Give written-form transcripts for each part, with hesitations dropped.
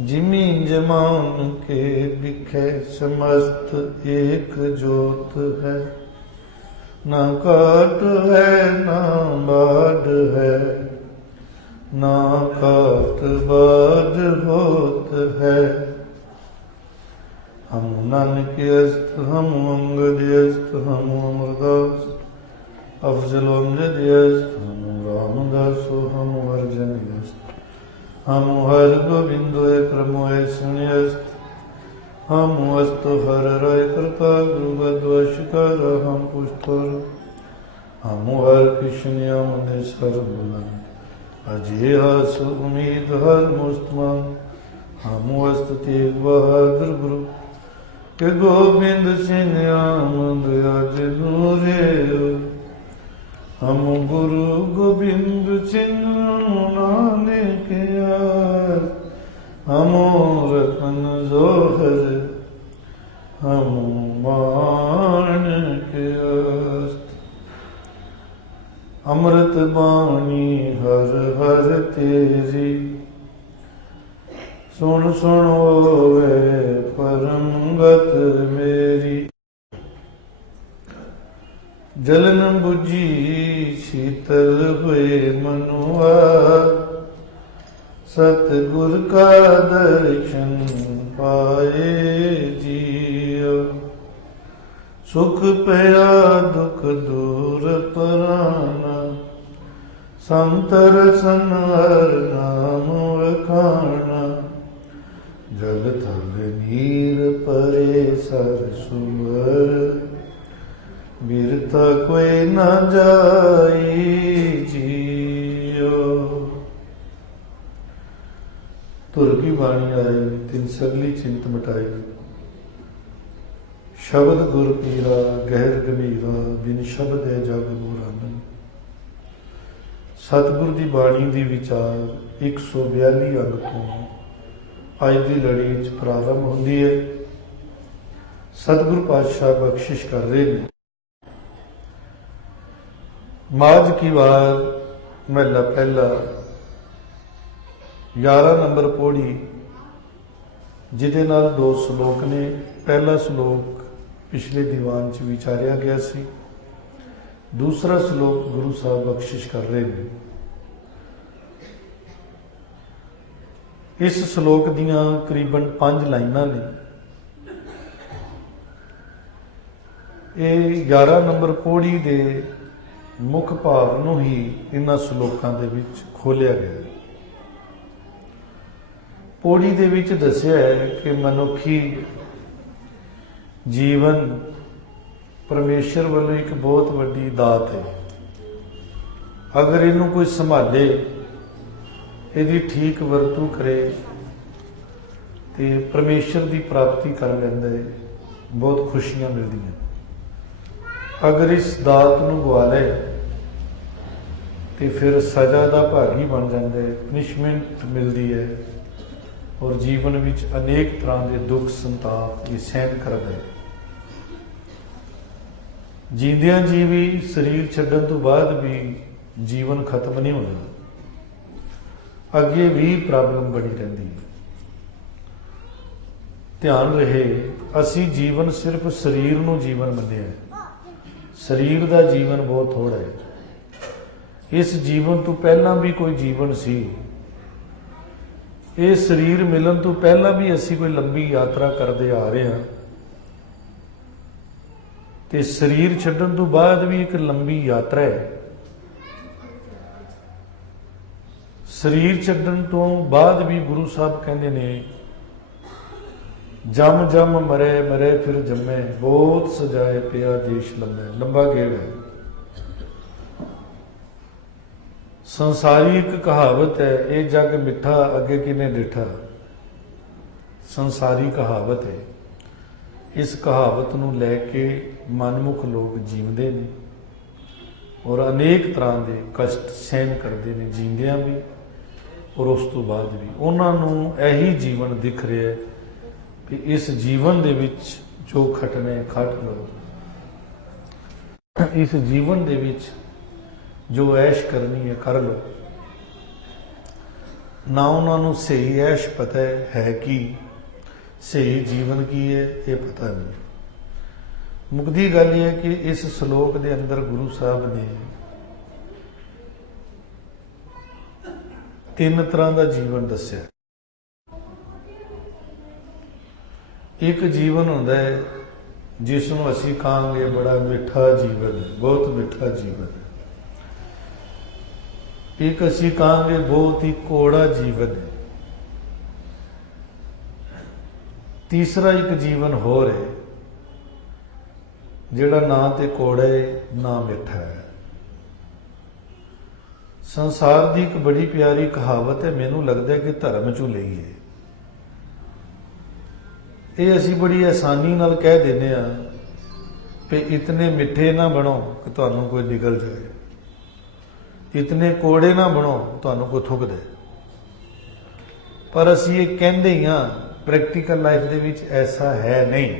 Jimmy Zaman के बिखे समस्त एक जोत है। ना काट है ना बाढ़ है, ना काट बाढ़ होत है। हम नानक अस्त हम अंगद अस्त हम अमरदास अफजल अमजद अस्त हम रामदास हम अर्जन अस्त हम हर गोविंद क्रम अस्त हम अस्त हर राय करता गुरुवद्वशकर हम पुष्पर हम हर कृष्ण यमन सर्वबुलंद अजय सुमीद हर मुस्तमन हम अस्त तेग बहादुर गुरु के गोविंद सिंह आमद अज दूरे। हम गुरु गोविंद सिंह नानक यार हम रतन जोहर हम माणक अस्त। अमृत बाणी हर हर तेरी सुन सुन होवे परम गत मेरी। जलन बुझी शीतल हुए मनुआ सतगुर का दर्शन पाए जियो। सुख पया दुख दूर पराना संतर सन हर नाम वखाना। जल थल नीर परे सर सुवर बिरता कोई न जाई जियो। तुर की बाणी आई तिन सगली चिंत मिटाई। शब्द गुर पीरा गहर गंभीरा बिन शब्द है जग बुराना। सतगुर की बाणी की विचार 142 अंग तो अज की लड़ी च प्रारंभ होती है। सतगुरु पातशाह बख्शिश कर रहे हैं। माज की वार महला पहला 11 नंबर पौड़ी जिदे नाल 2 श्लोक ने। पहला श्लोक पिछले दीवान च विचारिया गया सी। दूसरा श्लोक गुरु साहब बख्शिश कर रहे हैं। इस श्लोक दियां करीबन 5 लाइनां ने। ये 11 नंबर पौड़ी दे मुख भाव नूं ही इन्हां श्लोकां दे विच खोलिया गया। पौड़ी दे विच दस्सिया है कि मनुखी जीवन परमेश्वर वालों एक बहुत वड्डी दात है। अगर इनू कोई संभाले यदि ठीक वरतू करे तो परमेश्वर की प्राप्ति कर लेंदा है, बहुत खुशियां मिलदियां। अगर इस दात नूं गवा ले तो फिर सजा का भागी बन जाता है, पनिशमेंट मिलती है और जीवन विच अनेक तरह के दुख संताप ये सहन करता है। जींदियां जी भी शरीर छड्डण तो बाद भी जीवन खत्म नहीं होता, अगे भी प्रॉब्लम बनी रहती है। ध्यान रहे असी जीवन सिर्फ शरीर नूं जीवन मन्निया है, शरीर का जीवन बहुत थोड़ा है। इस जीवन तो पहला भी कोई जीवन सी, ये शरीर मिलन तो पहला भी असी कोई लंबी यात्रा करते आ रहे हैं ते शरीर छड्डण तो बाद भी एक लंबी यात्रा है। शरीर छड्डण तो बाद भी गुरु साहब कहते ने जम जम मरे मरे फिर जमे, बहुत सजाए पिया देश लंबे। लंबा गेड़ है। संसारी एक कहावत है, ये जग मिठा अगे किने डिठा। संसारी कहावत है। इस कहावत नूं लैके मनमुख लोग जीवते हैं और अनेक तरह के कष्ट सहन करते हैं, जींदियां भी और उस तो बाद भी। उन्होंने यही जीवन दिख रहा है कि इस जीवन दे विच जो खटने खट लो, इस जीवन दे विच जो ऐश करनी है कर लो। ना उन्होंने सही ऐश पता है कि सही जीवन की है ये पता नहीं। मुकदी गल ये है कि इस श्लोक के अंदर गुरु साहब ने 3 तरह का जीवन दस्या। एक जीवन होंदा है जिसनों असी कहांगे बड़ा मिठा जीवन है, बहुत मिठा जीवन है। एक असी कहांगे बहुत ही कौड़ा जीवन है। तीसरा एक जीवन होर है जिहड़ा ना ते कौड़ा है ना मिठा है। संसार की एक बड़ी प्यारी कहावत है, मैनू लगता है कि धर्म चों लई है। ये असी बड़ी आसानी नाल कह देने कि इतने मिठे ना बनो कि तुहानू कोई निगल जाए, इतने कोड़े ना बनो तुहानू कोई थुक दे। पर असी ये कहते ही हाँ, प्रैक्टिकल लाइफ दे विच ऐसा है नहीं।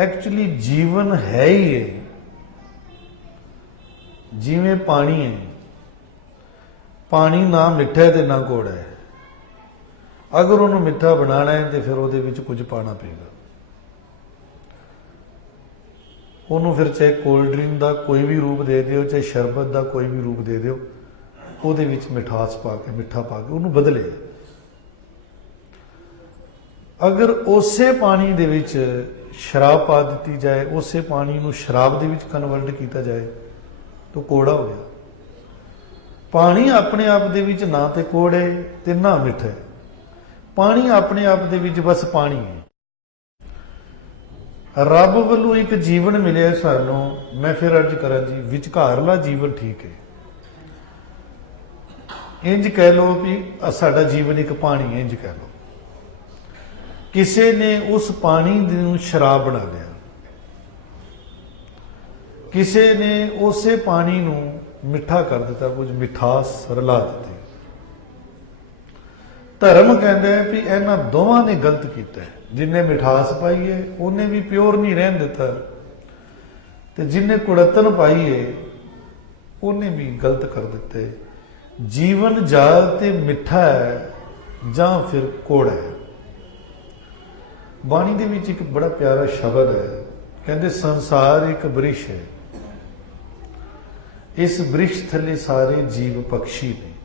एक्चुअली जीवन है ही है जिवें पानी है। पानी ना मिठा है तो ना कौड़ा है। अगर उन्होंने मिठा बनाना है तो फिर उहदे विच कुछ पाना पेगा। उन्होंने फिर चाहे कोल्ड ड्रिंक का कोई भी रूप दे दिओ, चाहे शरबत का कोई भी रूप दे दिओ, उहदे विच मिठास पा के मिठा पा के उन्होंने बदले। अगर उसे पानी दे विच शराब पा दी जाए, उसे पानी नूं शराब दे विच कन्वर्ट किया जाए तो कौड़ा हो गया। पानी अपने आप दे विच ना तो कौड़े ते ना मिठा है। पानी अपने आप दे विच बस पानी है। रब वालों एक जीवन मिले सानू, मैं फिर अर्ज करा जी, विचकारला जीवन ठीक है। इंज कह लो भी साडा जीवन एक पानी है, इंज कह लो। किसी ने उस पानी नूं शराब बना लिया, किसी ने उसे पानी नूं मिठा कर दिता, कुछ मिठास रला दी। धर्म कहता है भी इन्हां दोवां ने गलत किया है। जिन्हें मिठास पाई है उन्हें भी प्योर नहीं रहन दिता, ते जिन्हें कुड़तन पाई है उन्हें भी गलत कर दिते। जीवन जाल ते मिठा है जां फिर कौड़ा है। बाणी दे विच एक बड़ा प्यारा शब्द है, कहते संसार एक वृक्ष है, इस वृक्ष थले सारे जीव पक्षी ने।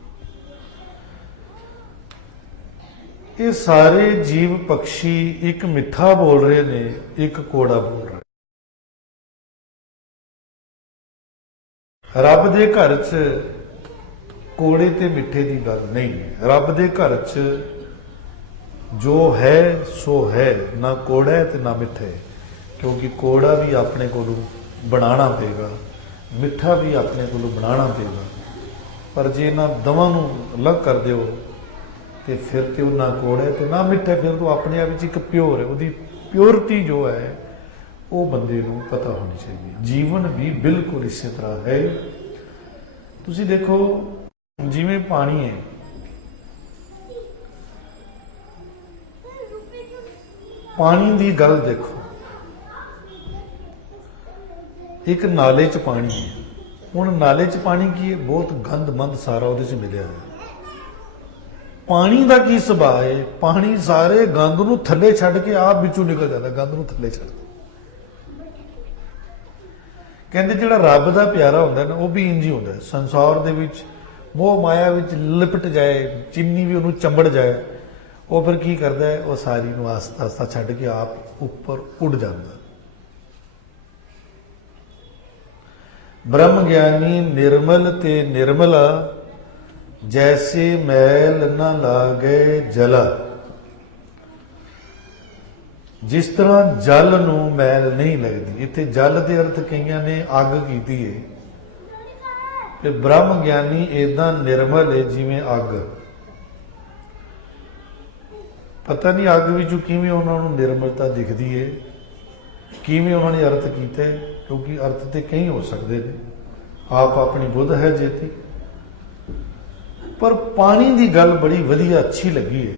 ये सारे जीव पक्षी एक मिठा बोल रहे ने, एक कौड़ा बोल रहे। रब दे घर च कौड़े ते मिठे की गल नहीं है। रब दे घर च जो है सो है, ना कौड़ा है ते ना मिठा है। क्योंकि कौड़ा भी अपने को बनाना पेगा, मिठा भी अपने को बनाना पेगा। पर जे इन्हां दोवां नूं अलग कर दिओ तो फिर तो ना कौड़ा है तो ना मिठा, फिर तो अपने आप एक प्योर है। उसकी प्योरिटी जो है वो बंदे को पता होनी चाहिए। जीवन भी बिल्कुल इसी तरह है। तुसी देखो जिवें पानी है, पानी की गल देखो, एक नाले च पानी है। हुण नाले च पानी की है, बहुत गंद मंद सारा उहदे च मिलिया है। पानी का की सुभाव है, पानी सारे गंद नूं थले छड्ड के आप विचों निकल जाता, गंद नूं थले छड्ड। कहते जिहड़ा रब दा प्यारा हुंदा ना वो भी इंज ही हुंदा। संसार दे विच मोह माया विच लिपट जाए, चिन्नी भी उन्होंने चंबड़ जाए, वो फिर की करता है, वो सारी नूं आस्ता आस्ता छड्ड के आप उपर उड़ जाता। ब्रह्म ज्ञानी निर्मल ते निर्मला, जैसे मैल न लागे जला। जिस तरह जल नूं मैल नहीं लगती, इत्थे जल के अर्थ कईयां ने अग की है, ते ब्रह्म ज्ञानी इदां निर्मल है जिवें अग। पता नहीं अग विचों किवें उन्हां नूं निर्मलता दिखती है, किवें उन्होंने अर्थ किया, क्योंकि अर्थ तो कई हो सकते हैं, आप अपनी बुद्ध है जेती। पर पानी की गल बड़ी वधिया अच्छी लगी है।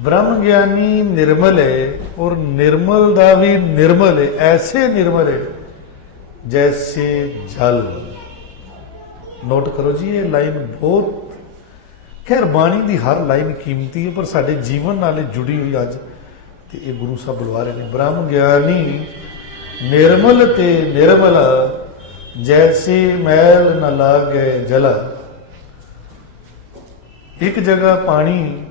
ब्रह्म ज्ञानी निर्मल है और निर्मल दा भी निर्मल है, ऐसे निर्मल है जैसे जल। ਨੋਟ ਕਰੋ ਜੀ, ਇਹ ਲਾਈਨ ਬਹੁਤ, ਖੈਰ ਬਾਣੀ ਦੀ ਹਰ ਲਾਈਨ ਕੀਮਤੀ ਹੈ, ਪਰ ਸਾਡੇ ਜੀਵਨ ਨਾਲ ਜੁੜੀ ਹੋਈ ਅੱਜ, ਤੇ ਇਹ ਗੁਰੂ ਸਾਹਿਬ ਬੁਲਵਾ ਰਹੇ ਨੇ, ਬ੍ਰਹਮ ਗਿਆਨੀ ਨਿਰਮਲ ਤੇ ਨਿਰਮਲ, ਜੈਸੇ ਮੈਲ ਨ ਲਾਗੇ ਜਲਾ। ਇੱਕ ਜਗ੍ਹਾ ਪਾਣੀ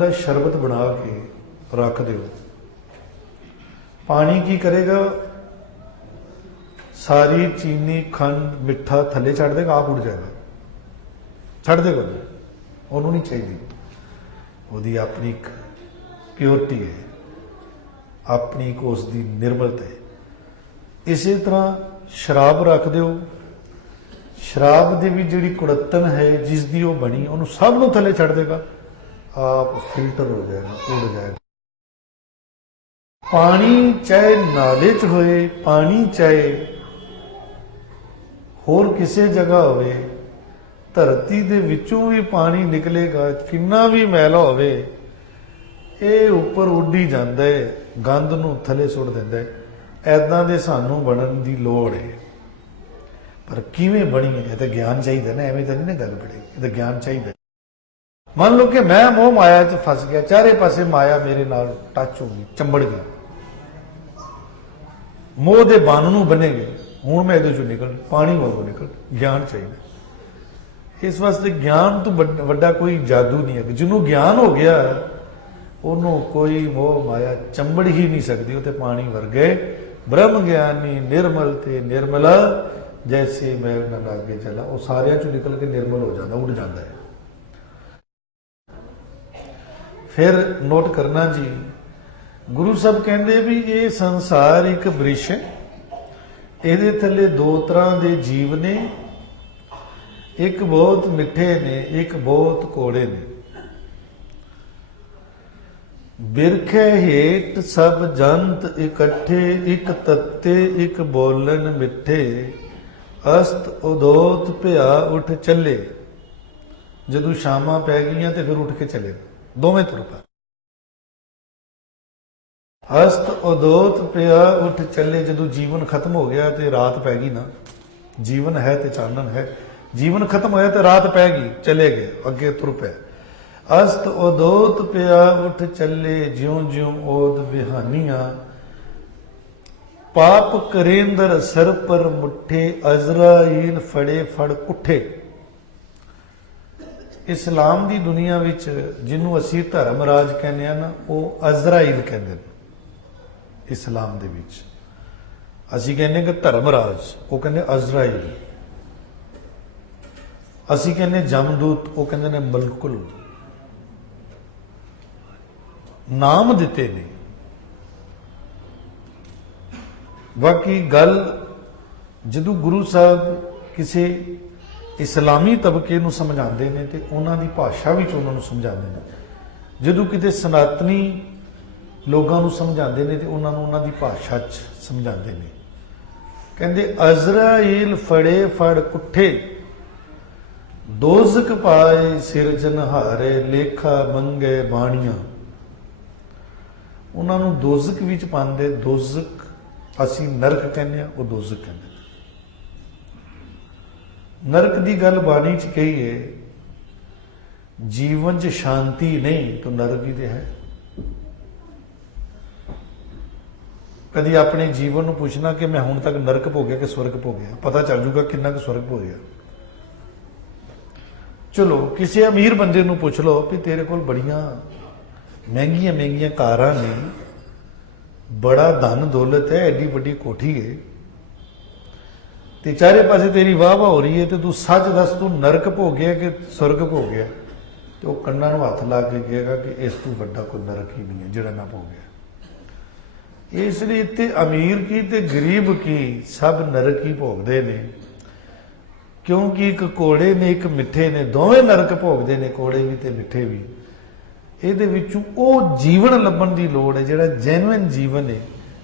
ਦਾ ਸ਼ਰਬਤ ਬਣਾ ਕੇ ਰੱਖ ਦਿਓ। ਪਾਣੀ ਕੀ ਕਰੇਗਾ? ਸਾਰੀ ਚੀਨੀ, ਖੰਡ, ਮਿੱਠਾ ਥੱਲੇ ਛੱਡ ਦੇਗਾ, ਆਪ ਉੱਡ ਜਾਏਗਾ, ਛੱਡ ਦੇਗਾ, ਉਹਨੂੰ ਨਹੀਂ ਚਾਹੀਦੀ। ਉਹਦੀ ਆਪਣੀ ਇੱਕ ਪਿਓਰਿਟੀ ਹੈ, ਆਪਣੀ ਇੱਕ ਉਸ ਦੀ ਨਿਰਮਲਤਾ ਹੈ। ਇਸੇ ਤਰ੍ਹਾਂ ਸ਼ਰਾਬ ਰੱਖ ਦਿਓ, ਸ਼ਰਾਬ ਦੇ ਵੀ ਜਿਹੜੀ ਕੁੜੱਤਣ ਹੈ, ਜਿਸ ਦੀ ਉਹ ਬਣੀ, ਉਹਨੂੰ ਸਭ ਨੂੰ ਥੱਲੇ ਛੱਡ ਦੇਗਾ, ਆਪ ਫਿਲਟਰ ਹੋ ਜਾਏਗਾ, ਉੱਡ ਜਾਏਗਾ। ਪਾਣੀ ਚਾਹੇ ਨਾਲੇ 'ਚ ਹੋਏ, ਪਾਣੀ ਚਾਹੇ ਹੋਰ ਕਿਸੇ ਜਗ੍ਹਾ ਹੋਵੇ, ਧਰਤੀ ਦੇ ਵਿੱਚੋਂ ਵੀ ਪਾਣੀ ਨਿਕਲੇਗਾ, ਕਿੰਨਾ ਵੀ ਮੈਲਾ ਹੋਵੇ, ਇਹ ਉੱਪਰ ਉੱਡੀ ਜਾਂਦਾ ਹੈ, ਗੰਦ ਨੂੰ ਥੱਲੇ ਸੁੱਟ ਦਿੰਦਾ ਹੈ। ਐਦਾਂ ਦੇ ਸਾਨੂੰ ਬਣਨ ਦੀ ਲੋੜ ਹੈ। ਪਰ ਕਿਵੇਂ ਬਣੀਏ? ਇਹ ਤਾਂ ਗਿਆਨ ਚਾਹੀਦਾ ਨਾ, ਐਵੇਂ ਤਾਂ ਨਹੀਂ ਨਾ ਗੱਲ ਬਣੀ, ਇਹ ਤਾਂ ਗਿਆਨ ਚਾਹੀਦਾ। ਮੰਨ ਲਓ ਕਿ ਮੈਂ ਮੋਹ ਮਾਇਆ 'ਚ ਫਸ ਗਿਆ, ਚਾਰੇ ਪਾਸੇ ਮਾਇਆ ਮੇਰੇ ਨਾਲ ਟੱਚ ਹੋ ਗਈ, ਚੰਬੜ ਗਈ, ਮੋਹ ਦੇ ਬੰਨ ਨੂੰ ਬੰਨੇ ਗਏ, ਹੁਣ ਮੈਂ ਇਹਦੇ 'ਚੋਂ ਨਿਕਲ, ਪਾਣੀ ਵਾਂਗੂ ਨਿਕਲ। ਗਿਆਨ ਚਾਹੀਦਾ। ਇਸ ਵਾਸਤੇ ਗਿਆਨ ਤੋਂ ਵੱਡਾ ਕੋਈ ਜਾਦੂ ਨਹੀਂ ਹੈ। ਜਿਹਨੂੰ ਗਿਆਨ ਹੋ ਗਿਆ, ਉਹਨੂੰ ਕੋਈ ਮੋਹ ਮਾਇਆ ਚੰਬੜ ਹੀ ਨਹੀਂ ਸਕਦੀ। ਉਹ ਤੇ ਪਾਣੀ ਵਰਗੇ ਬ੍ਰਹਮ ਗਿਆਨੀ ਨਿਰਮਲ ਤੇ ਨਿਰਮਲਾ, ਜੈਸੇ ਮੈਲ ਨ ਲਾਗੇ ਜਲਾ। ਉਹ ਸਾਰਿਆਂ 'ਚੋਂ ਨਿਕਲ ਕੇ ਨਿਰਮਲ ਹੋ ਜਾਂਦਾ, ਉੱਡ ਜਾਂਦਾ ਹੈ। ਫਿਰ ਨੋਟ ਕਰਨਾ ਜੀ, ਗੁਰੂ ਸਾਹਿਬ ਕਹਿੰਦੇ ਵੀ ਇਹ ਸੰਸਾਰ ਇੱਕ ਬ੍ਰਿਸ਼ ਹੈ, ਇਹਦੇ ਥੱਲੇ ਦੋ ਤਰ੍ਹਾਂ ਦੇ ਜੀਵ ਨੇ, ਇੱਕ ਬਹੁਤ ਮਿੱਠੇ ਨੇ, ਇੱਕ ਬਹੁਤ ਕੋੜੇ ਨੇ। ਬਿਰਖੇ ਹੇਠ ਸਭ ਜੰਤ ਇਕੱਠੇ, ਇੱਕ ਤੱਤੇ ਇੱਕ ਬੋਲਣ ਮਿੱਠੇ, ਅਸਤ ਉਦੋਤ ਭਿਆ ਉੱਠ ਚੱਲੇ। ਜਦੋਂ ਸ਼ਾਮਾਂ ਪੈ ਗਈਆਂ ਤੇ ਫਿਰ ਉੱਠ ਕੇ ਚੱਲੇ, ਦੋਵੇਂ ਤੁਰ ਪਏ। ਅਸਤ ਉਦੋਤ ਪਿਆ ਉੱਠ ਚੱਲੇ। ਜਦੋਂ ਜੀਵਨ ਖਤਮ ਹੋ ਗਿਆ ਤੇ ਰਾਤ ਪੈ ਗਈ ਨਾ, ਜੀਵਨ ਹੈ ਤੇ ਚਾਨਣ ਹੈ, ਜੀਵਨ ਖਤਮ ਹੋਇਆ ਤੇ ਰਾਤ ਪੈ ਗਈ, ਚਲੇ ਗਏ, ਅੱਗੇ ਤੁਰ ਪਏ। ਅਸਤ ਉਦੋਤ ਪਿਆ ਉੱਠ ਚੱਲੇ, ਜਿਉਂ ਜਿਉਂ ਓਦ ਵਿਹਾਨੀਆਂ, ਪਾਪ ਕਰੇਂਦਰ ਸਰ ਪਰ ਮੁੱਠੇ, ਅਜ਼ਰਾਈਲ ਫੜੇ ਫੜ ਕੁੱਠੇ। ਇਸਲਾਮ ਦੀ ਦੁਨੀਆ ਵਿੱਚ ਜਿਹਨੂੰ ਅਸੀਂ ਧਰਮਰਾਜ ਕਹਿੰਦੇ ਆ ਨਾ, ਉਹ ਅਜ਼ਰਾਈਲ ਕਹਿੰਦੇ ਨੇ। ਇਸਲਾਮ ਦੇ ਵਿੱਚ ਅਸੀਂ ਕਹਿੰਦੇ ਕਿ ਧਰਮਰਾਜ, ਉਹ ਕਹਿੰਦੇ ਅਜ਼ਰਾਈਲ। ਅਸੀਂ ਕਹਿੰਦੇ ਜਮਦੂਤ, ਉਹ ਕਹਿੰਦੇ ਨੇ ਮਲਕੁਲ। ਨਾਮ ਦਿੱਤੇ ਨੇ। ਬਾਕੀ ਗੱਲ, ਜਦੋਂ ਗੁਰੂ ਸਾਹਿਬ ਕਿਸੇ ਇਸਲਾਮੀ ਤਬਕੇ ਨੂੰ ਸਮਝਾਉਂਦੇ ਨੇ ਤੇ ਉਹਨਾਂ ਦੀ ਭਾਸ਼ਾ ਵਿੱਚ ਉਹਨਾਂ ਨੂੰ ਸਮਝਾਉਂਦੇ ਨੇ। ਜਦੋਂ ਕਿਤੇ ਸਨਾਤਨੀ ਲੋਕਾਂ ਨੂੰ ਸਮਝਾਉਂਦੇ ਨੇ ਤੇ ਉਹਨਾਂ ਨੂੰ ਉਹਨਾਂ ਦੀ ਭਾਸ਼ਾ 'ਚ ਸਮਝਾਉਂਦੇ ਨੇ। ਕਹਿੰਦੇ ਅਜ਼ਰਾਈਲ ਫੜੇ ਫੜ ਕੁੱਠੇ, ਦੋਜ਼ਕ ਪਾਏ ਸਿਰਜਨਹਾਰੇ, ਲੇਖਾ ਮੰਗੇ ਬਾਣੀਆਂ। ਉਹਨਾਂ ਨੂੰ ਦੋਜ਼ਕ ਵਿੱਚ ਪਾਉਂਦੇ। ਦੋਜ਼ਕ ਅਸੀਂ ਨਰਕ ਕਹਿੰਦੇ ਆ, ਉਹ ਦੋਜ਼ਕ ਕਹਿੰਦੇ। ਨਰਕ ਦੀ ਗੱਲ ਬਾਣੀ 'ਚ ਕਹੀ ਹੈ, ਜੀਵਨ 'ਚ ਸ਼ਾਂਤੀ ਨਹੀਂ ਤਾਂ ਨਰਕ ਹੀ ਤੇ ਹੈ। ਕਦੀ ਆਪਣੇ ਜੀਵਨ ਨੂੰ ਪੁੱਛਣਾ ਕਿ ਮੈਂ ਹੁਣ ਤੱਕ ਨਰਕ ਭੋਗਿਆ ਕਿ ਸਵਰਗ ਭੋਗਿਆ, ਪਤਾ ਚੱਲ ਜੂਗਾ ਕਿੰਨਾ ਕੁ ਸਵਰਗ ਭੋਗਿਆ। ਚਲੋ ਕਿਸੇ ਅਮੀਰ ਬੰਦੇ ਨੂੰ ਪੁੱਛ ਲਓ ਵੀ ਤੇਰੇ ਕੋਲ ਬੜੀਆਂ ਮਹਿੰਗੀਆਂ ਮਹਿੰਗੀਆਂ ਕਾਰਾਂ ਨੇ, ਬੜਾ ਧਨ ਦੌਲਤ ਹੈ, ਐਡੀ ਵੱਡੀ ਕੋਠੀ ਹੈ, ਤੇ ਚਾਰੇ ਪਾਸੇ ਤੇਰੀ ਵਾਹ ਵਾਹ ਹੋ ਰਹੀ ਹੈ, ਤੇ ਤੂੰ ਸੱਚ ਦੱਸ, ਤੂੰ ਨਰਕ ਭੋਗਿਆ ਕਿ ਸਵਰਗ ਭੋਗਿਆ? ਤੇ ਉਹ ਕੰਨਾਂ ਨੂੰ ਹੱਥ ਲਾ ਕੇ ਕਹੇਗਾ ਕਿ ਇਸ ਤੋਂ ਵੱਡਾ ਕੋਈ ਨਰਕ ਹੀ ਨਹੀਂ ਹੈ ਜਿਹੜਾ ਨਾ ਭੋਗਿਆ। ਇਸ ਲਈ ਤੇ ਅਮੀਰ ਕੀ ਤੇ ਗਰੀਬ ਕੀ, ਸਭ ਨਰਕ ਹੀ ਭੋਗਦੇ ਨੇ। ਕਿਉਂਕਿ ਇੱਕ ਕੋੜੇ ਨੇ, ਇੱਕ ਮਿੱਠੇ ਨੇ, ਦੋਵੇਂ ਨਰਕ ਭੋਗਦੇ ਨੇ, ਕੋੜੇ ਵੀ ਤੇ ਮਿੱਠੇ ਵੀ। ਇਹਦੇ ਵਿੱਚੋਂ ਉਹ ਜੀਵਨ ਲੱਭਣ ਦੀ ਲੋੜ ਹੈ ਜਿਹੜਾ ਜੈਨੂਇਨ ਜੀਵਨ ਹੈ,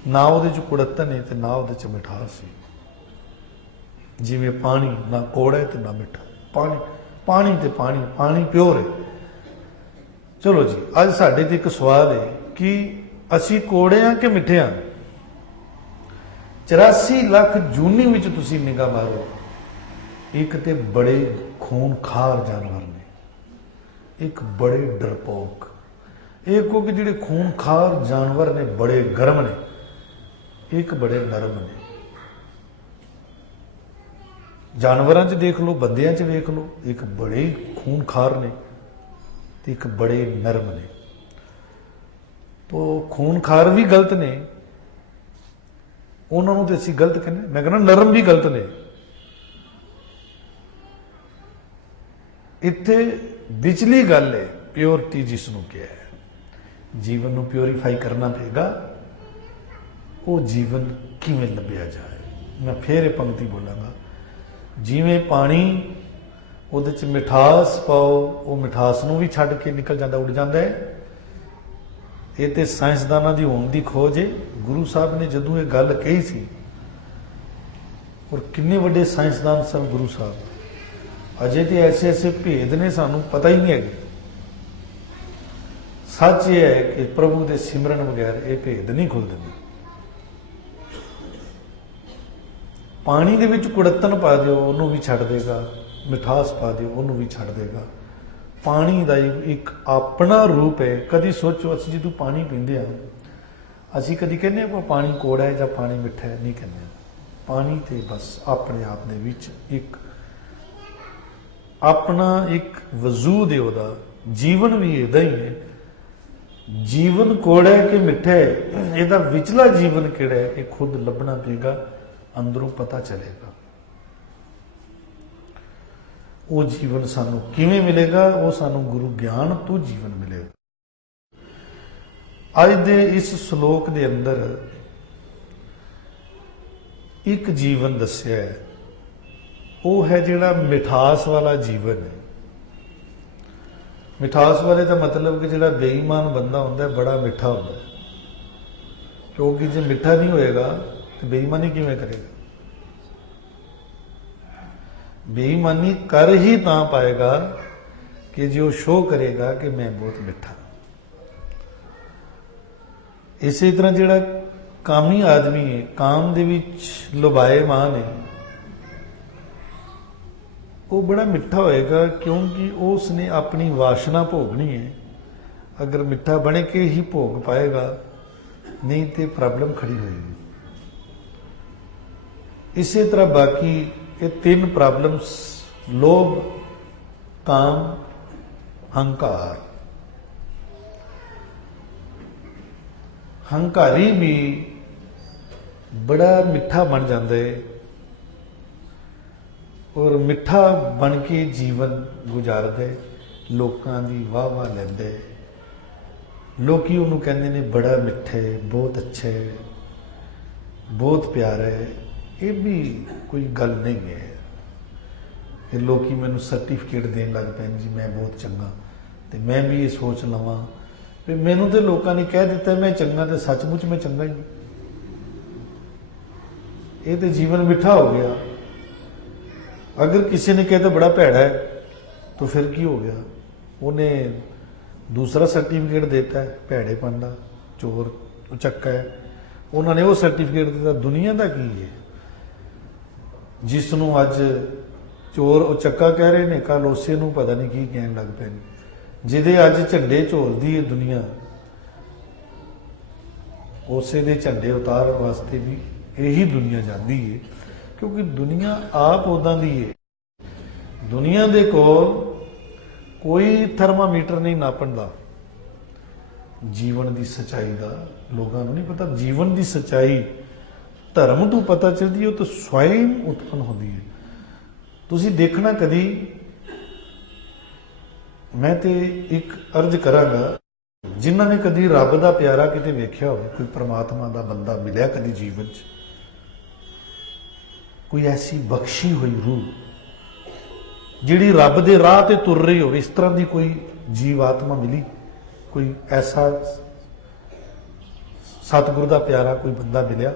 ਨਾ ਉਹਦੇ 'ਚ ਕੁੜੱਤਣ ਹੈ ਤੇ ਨਾ ਉਹਦੇ 'ਚ ਮਿਠਾਸ ਹੈ। ਜਿਵੇਂ ਪਾਣੀ ਨਾ ਕੋੜਾ ਤੇ ਨਾ ਮਿੱਠਾ, ਪਾਣੀ ਤੇ ਪਾਣੀ ਪਿਓਰ ਹੈ। ਚਲੋ ਜੀ, ਅੱਜ ਸਾਡੇ ਤੇ ਇੱਕ ਸਵਾਲ ਹੈ ਕਿ ਅਸੀਂ ਕੋੜੇ ਹਾਂ ਕਿ ਮਿੱਠੇ ਹਾਂ? 84 ਲੱਖ ਜੂਨੀ ਵਿੱਚ ਤੁਸੀਂ ਨਿਗਾਹ ਮਾਰੋ, एक तो बड़े खूनखार जानवर ने, एक बड़े डरपोक। एक हो कि जिहड़े खूनखार जानवर ने बड़े गर्म ने, एक बड़े नरम ने। जानवरां 'च देख लो, बंदियां 'च देख लो, एक बड़े खूनखार ने ते एक बड़े नरम ने। तो खूनखार भी गलत ने, उन्होंने तो असीं गलत कहने, मैं कहना नरम भी गलत ने। इत्थे विचली गल है प्योरिटी, जिसनों क्या है, जीवन को प्योरीफाई करना पेगा। वो जीवन किवें लभ्या जाए। मैं फिर ये पंक्ति बोलांगा, जिवें पानी उहदे च मिठास पाओ, वो मिठास नूं भी छड्ड के निकल जाता, उड़ जाता है। ये तो साइंसदानां दी होंद दी खोज है। गुरु साहब ने जदों ये गल कही सी, और किन्ने वड्डे साइंसदान सन गुरु साहब, अजे तो ऐसे ऐसे भेद ने सानू पता ही नहीं है। सच ये है कि प्रभु के सिमरन बगैर ये भेद नहीं खुलते। पानी दे विच कुड़तन पा दिओ, उन्होंने भी छड्ड देगा, मिठास पा दिओ, उन्होंने भी छड्ड देगा। पानी का एक अपना रूप है। कभी सोचो, असीं जो पानी पींदे हां, असीं कभी कहने पानी कौड़ा है या पानी मिठा है, नहीं कहने। पानी तो बस अपने आप दे विच एक अपना एक वजूद है, उहदा जीवन भी इदा ही है। जीवन कौड़ा है कि मिठा है, इहदा विचला जीवन किहड़ा है, ये खुद लभना पेगा, अंदरों पता चलेगा। वो जीवन सानू किवें मिलेगा, वो सानू गुरु ज्ञान तो जीवन मिलेगा। अज दे इस श्लोक दे अंदर एक जीवन दस्सिया है, वो है जिहड़ा मिठास वाला जीवन है। मिठास वाले का मतलब कि जिहड़ा बेईमान बंदा होंदा है, बड़ा मिठा होंदा है, क्योंकि जो मिठा नहीं होएगा तो बेईमानी किवें करेगा। बेईमानी कर ही ता पाएगा कि जो शो करेगा कि मैं बहुत मिठा। इसी तरह जिहड़ा कामी आदमी है, काम दे विच लुभाएमान है, वो बड़ा मिठा होएगा, क्योंकि उसने अपनी वासना भोगनी है। अगर मिठा बने के ही भोग पाएगा, नहीं तो प्रॉब्लम खड़ी होएगी। इसी तरह बाकी ये तीन प्रॉब्लम्स, लोभ, काम, हंकार। हंकारी भी बड़ा मिठा बन जाता है, और मिठा बन के जीवन गुजारदे, लोकां दी वाह वाह लैंदे। लोकी उन्होंने कहते हैं बड़ा मिठा है, बहुत अच्छा है, बहुत प्यारा है। ये भी कोई गल नहीं है कि लोग मैनू सर्टिफिकेट देन लग पे जी मैं बहुत चंगा, तो मैं भी ये सोच लवां भी मैनू तो लोगों ने कह दिता मैं चंगा, तो सचमुच मैं चंगा ही। ये तो जीवन मिठा हो गया। अगर किसी ने कहता बड़ा भैड़ा है, तो फिर की हो गया, उन्हें दूसरा सर्टिफिकेट देता है भैड़ेपन का, चोर उचक्का है, उन्होंने वो सर्टिफिकेट दिता। दुनिया का की है, जिसनों अज चोर उचक्का कह रहे हैं, कल उसे नूं पता नहीं की कहन लग पे, जिदे अज झंडे झोलदी है दुनिया, उसे दे झंडे उतारन वास्ते भी यही दुनिया जाती है, क्योंकि दुनिया आप उदां दी है। दुनिया दे कोल कोई थर्मामीटर नहीं नापण दा जीवन की सच्चाई का, लोगों को नहीं पता। जीवन की सच्चाई धर्म तो पता चलती है, तो स्वयं उत्पन्न होती है। तुसी देखना कदी, मैं तो एक अर्ज करांगा, जिन्हों ने कदी रब का प्यारा किते वेख्या हो, कोई परमात्मा का बंदा मिलिया कदी जीवन च, कोई ऐसी बख्शी हुई रूह जिहड़ी रब दे राह ते तुर रही हो, इस तरह की कोई जीवात्मा मिली, कोई ऐसा सतगुरु का प्यारा कोई बंदा मिलिया,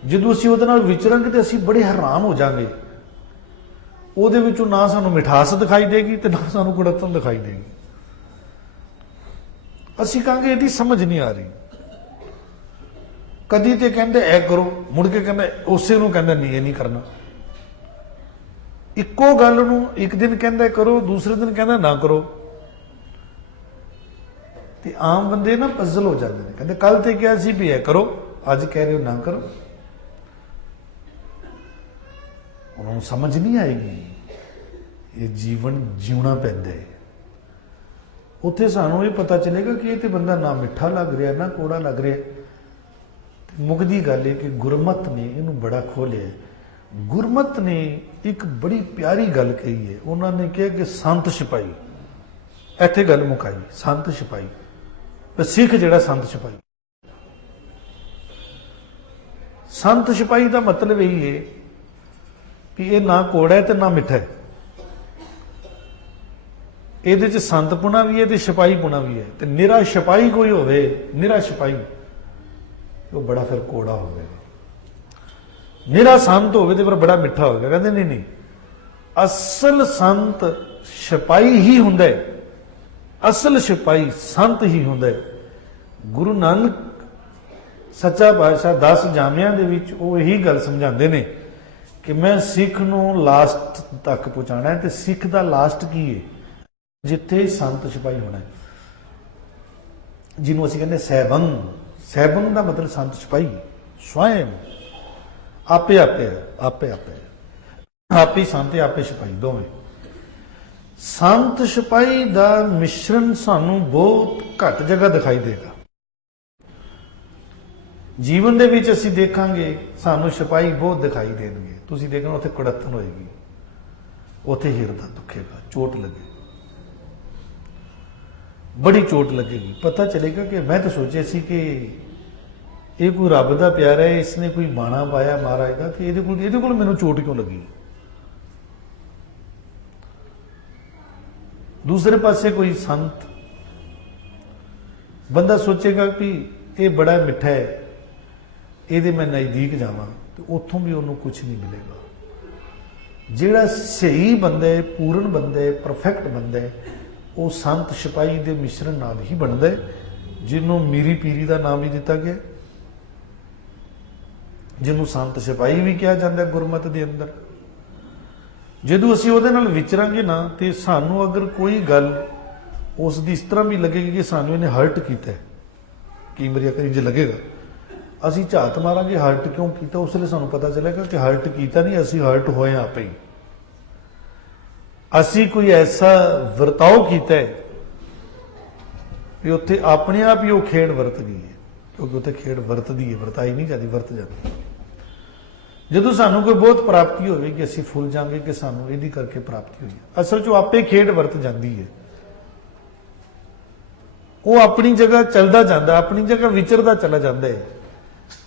जो असीं उहदे नाल विचरांगे तो असीं बड़े हैरान हो जाएंगे। उहदे विचों ना सानूं मिठास दिखाई देगी, तो ना सानूं कुड़तन दिखाई देगी। असीं कहांगे इहदी समझ नहीं आ रही। कदी तो कहते ऐ करो, मुड़ के कहते उसे नूं कहंदे नहीं, ये नहीं करना। ਇੱਕੋ ਗੱਲ ਨੂੰ ਇੱਕ ਦਿਨ ਕਹਿੰਦਾ ਕਰੋ, ਦੂਸਰੇ ਦਿਨ ਕਹਿੰਦਾ ਨਾ ਕਰੋ। ਤੇ ਆਮ ਬੰਦੇ ਨਾ ਪਜ਼ਲ ਹੋ ਜਾਂਦੇ ਨੇ, ਕਹਿੰਦੇ ਕੱਲ ਤੇ ਕਿਹਾ ਸੀ ਵੀ ਇਹ ਕਰੋ, ਅੱਜ ਕਹਿ ਰਹੇ ਹੋ ਨਾ ਕਰੋ। ਉਹਨਾਂ ਨੂੰ ਸਮਝ ਨਹੀਂ ਆਏਗੀ। ਇਹ ਜੀਵਨ ਜਿਉਣਾ ਪੈਂਦਾ ਹੈ। ਉੱਥੇ ਸਾਨੂੰ ਇਹ ਪਤਾ ਚੱਲੇਗਾ ਕਿ ਇਹ ਤੇ ਬੰਦਾ ਨਾ ਮਿੱਠਾ ਲੱਗ ਰਿਹਾ ਨਾ ਕੌੜਾ ਲੱਗ ਰਿਹਾ। ਮੁੱਕਦੀ ਗੱਲ ਹੈ ਕਿ ਗੁਰਮਤ ਨੇ ਇਹਨੂੰ ਬੜਾ ਖੋਲਿਆ। ਗੁਰਮਤ ਨੇ ਇੱਕ ਬੜੀ ਪਿਆਰੀ ਗੱਲ ਕਹੀ ਹੈ। ਉਹਨਾਂ ਨੇ ਕਿਹਾ ਕਿ ਸੰਤ ਸਿਪਾਹੀ, ਇੱਥੇ ਗੱਲ ਮੁਕਾਈ। ਸੰਤ ਸਿਪਾਹੀ, ਸਿੱਖ ਜਿਹੜਾ ਸੰਤ ਸਿਪਾਹੀ। ਸੰਤ ਸਿਪਾਹੀ ਦਾ ਮਤਲਬ ਇਹ ਹੈ ਕਿ ਇਹ ਨਾ ਕੌੜਾ ਹੈ ਤੇ ਨਾ ਮਿੱਠਾ ਹੈ। ਇਹਦੇ ਚ ਸੰਤ ਪੁਣਾ ਵੀ ਹੈ ਤੇ ਸਿਪਾਹੀ ਪੁਣਾ ਵੀ ਹੈ। ਤੇ ਨਿਰਾ ਸਿਪਾਹੀ ਕੋਈ ਹੋਵੇ, ਨਿਰਾ ਸਿਪਾਹੀ, ਉਹ ਬੜਾ ਫਿਰ ਕੌੜਾ ਹੋਵੇਗਾ। ਨਿਰਾ ਸੰਤ ਹੋਵੇ ਤੇ ਫਿਰ ਬੜਾ ਮਿੱਠਾ ਹੋਵੇਗਾ। ਕਹਿੰਦੇ ਨਹੀਂ ਨਹੀਂ, ਅਸਲ ਸੰਤ ਸਿਪਾਹੀ ਹੀ ਹੁੰਦਾ ਹੈ। ਅਸਲ ਸਿਪਾਹੀ ਸੰਤ ਹੀ ਹੁੰਦਾ ਹੈ। ਗੁਰੂ ਨਾਨਕ ਸੱਚਾ ਪਾਤਸ਼ਾਹ 10 ਜਾਮਿਆਂ ਦੇ ਵਿੱਚ ਉਹ ਇਹੀ ਗੱਲ ਸਮਝਾਉਂਦੇ ਨੇ ਕਿ ਮੈਂ ਸਿੱਖ ਨੂੰ ਲਾਸਟ ਤੱਕ ਪਹੁੰਚਾਉਣਾ ਹੈ। ਤੇ ਸਿੱਖ ਦਾ ਲਾਸਟ ਕੀ ਹੈ? ਜਿੱਥੇ ਸੰਤ ਸਿਪਾਹੀ ਹੋਣਾ, ਜਿਹਨੂੰ ਅਸੀਂ ਕਹਿੰਦੇ ਸਹਿਬੰਗ। ਸਹਿਬੰਗ ਦਾ ਮਤਲਬ ਸੰਤ ਸਿਪਾਹੀ, ਸਵਯੰ, ਆਪੇ ਆਪੇ ਆਪੇ ਆਪੇ ਆਪੇ ਸੰਤ ਆਪੇ ਸਿਪਾਹੀ ਦੋਵੇਂ। ਸੰਤ ਸਿਪਾਹੀ ਦਾ ਮਿਸ਼ਰਣ ਸਾਨੂੰ ਬਹੁਤ ਘੱਟ ਜਗ੍ਹਾ ਦਿਖਾਈ ਦੇਗਾ। ਜੀਵਨ ਦੇ ਵਿੱਚ ਅਸੀਂ ਦੇਖਾਂਗੇ ਸਾਨੂੰ ਸਿਪਾਹੀ ਬਹੁਤ ਦਿਖਾਈ ਦੇਣਗੇ। ਤੁਸੀਂ ਦੇਖਣਾ ਉੱਥੇ ਕੁੜੱਤਣ ਹੋਏਗੀ, ਉੱਥੇ ਹਿਰਦਾ ਦੁਖੇਗਾ, ਚੋਟ ਲੱਗੇ, ਬੜੀ ਚੋਟ ਲੱਗੇਗੀ। ਪਤਾ ਚਲੇਗਾ ਕਿ ਮੈਂ ਤਾਂ ਸੋਚਿਆ ਸੀ ਕਿ ਇਹ ਕੋਈ ਰੱਬ ਦਾ ਪਿਆਰਾ ਹੈ, ਇਸਨੇ ਕੋਈ ਬਾਣਾ ਪਾਇਆ ਮਹਾਰਾਜ ਦਾ, ਕਿ ਇਹਦੇ ਕੋਲ ਮੈਨੂੰ ਚੋਟ ਕਿਉਂ ਲੱਗੀ। ਦੂਸਰੇ ਪਾਸੇ ਕੋਈ ਸੰਤ ਬੰਦਾ ਸੋਚੇਗਾ ਕਿ ਇਹ ਬੜਾ ਮਿੱਠਾ ਹੈ, ਇਹਦੇ ਮੈਂ ਨਜ਼ਦੀਕ ਜਾਵਾਂ, ਤੇ ਉੱਥੋਂ ਵੀ ਉਹਨੂੰ ਕੁਝ ਨਹੀਂ ਮਿਲੇਗਾ। ਜਿਹੜਾ ਸਹੀ ਬੰਦਾ ਹੈ, ਪੂਰਨ ਬੰਦਾ ਹੈ, ਪਰਫੈਕਟ ਬੰਦਾ ਹੈ, ਉਹ ਸੰਤ ਸਿਪਾਹੀ ਦੇ ਮਿਸ਼ਰਣ ਨਾਲ ਹੀ ਬਣਦਾ ਹੈ, ਜਿਹਨੂੰ ਮੀਰੀ ਪੀਰੀ ਦਾ ਨਾਮ ਵੀ ਦਿੱਤਾ ਗਿਆ, ਜਿਹਨੂੰ ਸੰਤ ਸਿਪਾਹੀ ਵੀ ਕਿਹਾ ਜਾਂਦਾ ਗੁਰਮਤ ਦੇ ਅੰਦਰ। ਜਦੋਂ ਅਸੀਂ ਉਹਦੇ ਨਾਲ ਵਿਚਰਾਂਗੇ ਨਾ, ਤੇ ਸਾਨੂੰ ਅਗਰ ਕੋਈ ਗੱਲ ਉਸ ਦੀ ਇਸ ਤਰ੍ਹਾਂ ਵੀ ਲੱਗੇਗੀ ਕਿ ਸਾਨੂੰ ਇਹਨੇ ਹਰਟ ਕੀਤਾ ਹੈ, ਕਈ ਵਾਰੀ ਅਗਰ ਇੰਝ ਲੱਗੇਗਾ, ਅਸੀਂ ਝਾਤ ਮਾਰਾਂਗੇ ਹਰਟ ਕਿਉਂ ਕੀਤਾ, ਉਸ ਵੇਲੇ ਸਾਨੂੰ ਪਤਾ ਚੱਲੇਗਾ ਕਿ ਹਰਟ ਕੀਤਾ ਨਹੀਂ, ਅਸੀਂ ਹਰਟ ਹੋਏ ਆਪੇ ਹੀ। ਅਸੀਂ ਕੋਈ ਐਸਾ ਵਰਤਾਓ ਕੀਤਾ ਹੈ ਕਿ ਉੱਥੇ ਆਪਣੇ ਆਪ ਹੀ ਉਹ ਖੇਡ ਵਰਤ ਗਈ ਹੈ, ਕਿਉਂਕਿ ਉੱਥੇ ਖੇਡ ਵਰਤਦੀ ਹੈ, ਵਰਤਾਈ ਨਹੀਂ ਜਾਂਦੀ, ਵਰਤ ਜਾਂਦੀ। ਜਦੋਂ ਸਾਨੂੰ ਕੋਈ ਬਹੁਤ ਪ੍ਰਾਪਤੀ ਹੋਵੇਗੀ, ਅਸੀਂ ਫੁੱਲ ਜਾਵਾਂਗੇ ਕਿ ਸਾਨੂੰ ਇਹਦੀ ਕਰਕੇ ਪ੍ਰਾਪਤੀ ਹੋਈ ਹੈ। ਅਸਲ 'ਚ ਉਹ ਆਪੇ ਖੇਡ ਵਰਤ ਜਾਂਦੀ ਹੈ। ਉਹ ਆਪਣੀ ਜਗ੍ਹਾ ਚੱਲਦਾ ਜਾਂਦਾ, ਆਪਣੀ ਜਗ੍ਹਾ ਵਿਚਰਦਾ ਚਲਾ ਜਾਂਦਾ ਹੈ।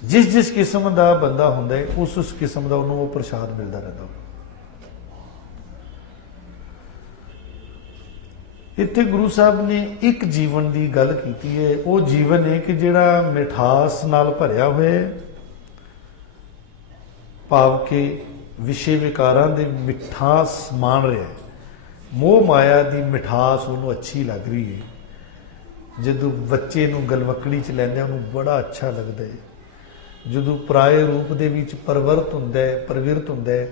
ਜਿਸ ਕਿਸਮ ਦਾ ਬੰਦਾ ਹੁੰਦਾ ਹੈ, ਉਸ ਕਿਸਮ ਦਾ ਉਹਨੂੰ ਉਹ ਪ੍ਰਸ਼ਾਦ ਮਿਲਦਾ ਰਹਿੰਦਾ। ਇੱਥੇ ਗੁਰੂ ਸਾਹਿਬ ਨੇ ਇੱਕ ਜੀਵਨ ਦੀ ਗੱਲ ਕੀਤੀ ਹੈ। ਉਹ ਜੀਵਨ ਹੈ ਕਿ ਜਿਹੜਾ ਮਿਠਾਸ ਨਾਲ ਭਰਿਆ ਹੋਇਆ ਹੈ, ਭਾਵ ਕਿ ਵਿਸ਼ੇ ਵਿਕਾਰਾਂ ਦੇ ਮਿਠਾਸ ਮਾਣ ਰਿਹਾ ਹੈ। ਮੋਹ ਮਾਇਆ ਦੀ ਮਿਠਾਸ ਉਹਨੂੰ ਅੱਛੀ ਲੱਗ ਰਹੀ ਹੈ। ਜਦੋਂ ਬੱਚੇ ਨੂੰ ਗਲਵਕੜੀ 'ਚ ਲੈਂਦੇ ਉਹਨੂੰ ਬੜਾ ਅੱਛਾ ਲੱਗਦਾ ਹੈ। ਜਦੋਂ ਪਰਾਏ ਰੂਪ ਦੇ ਵਿੱਚ ਪ੍ਰਵਿਰਤ ਹੁੰਦਾ ਹੈ,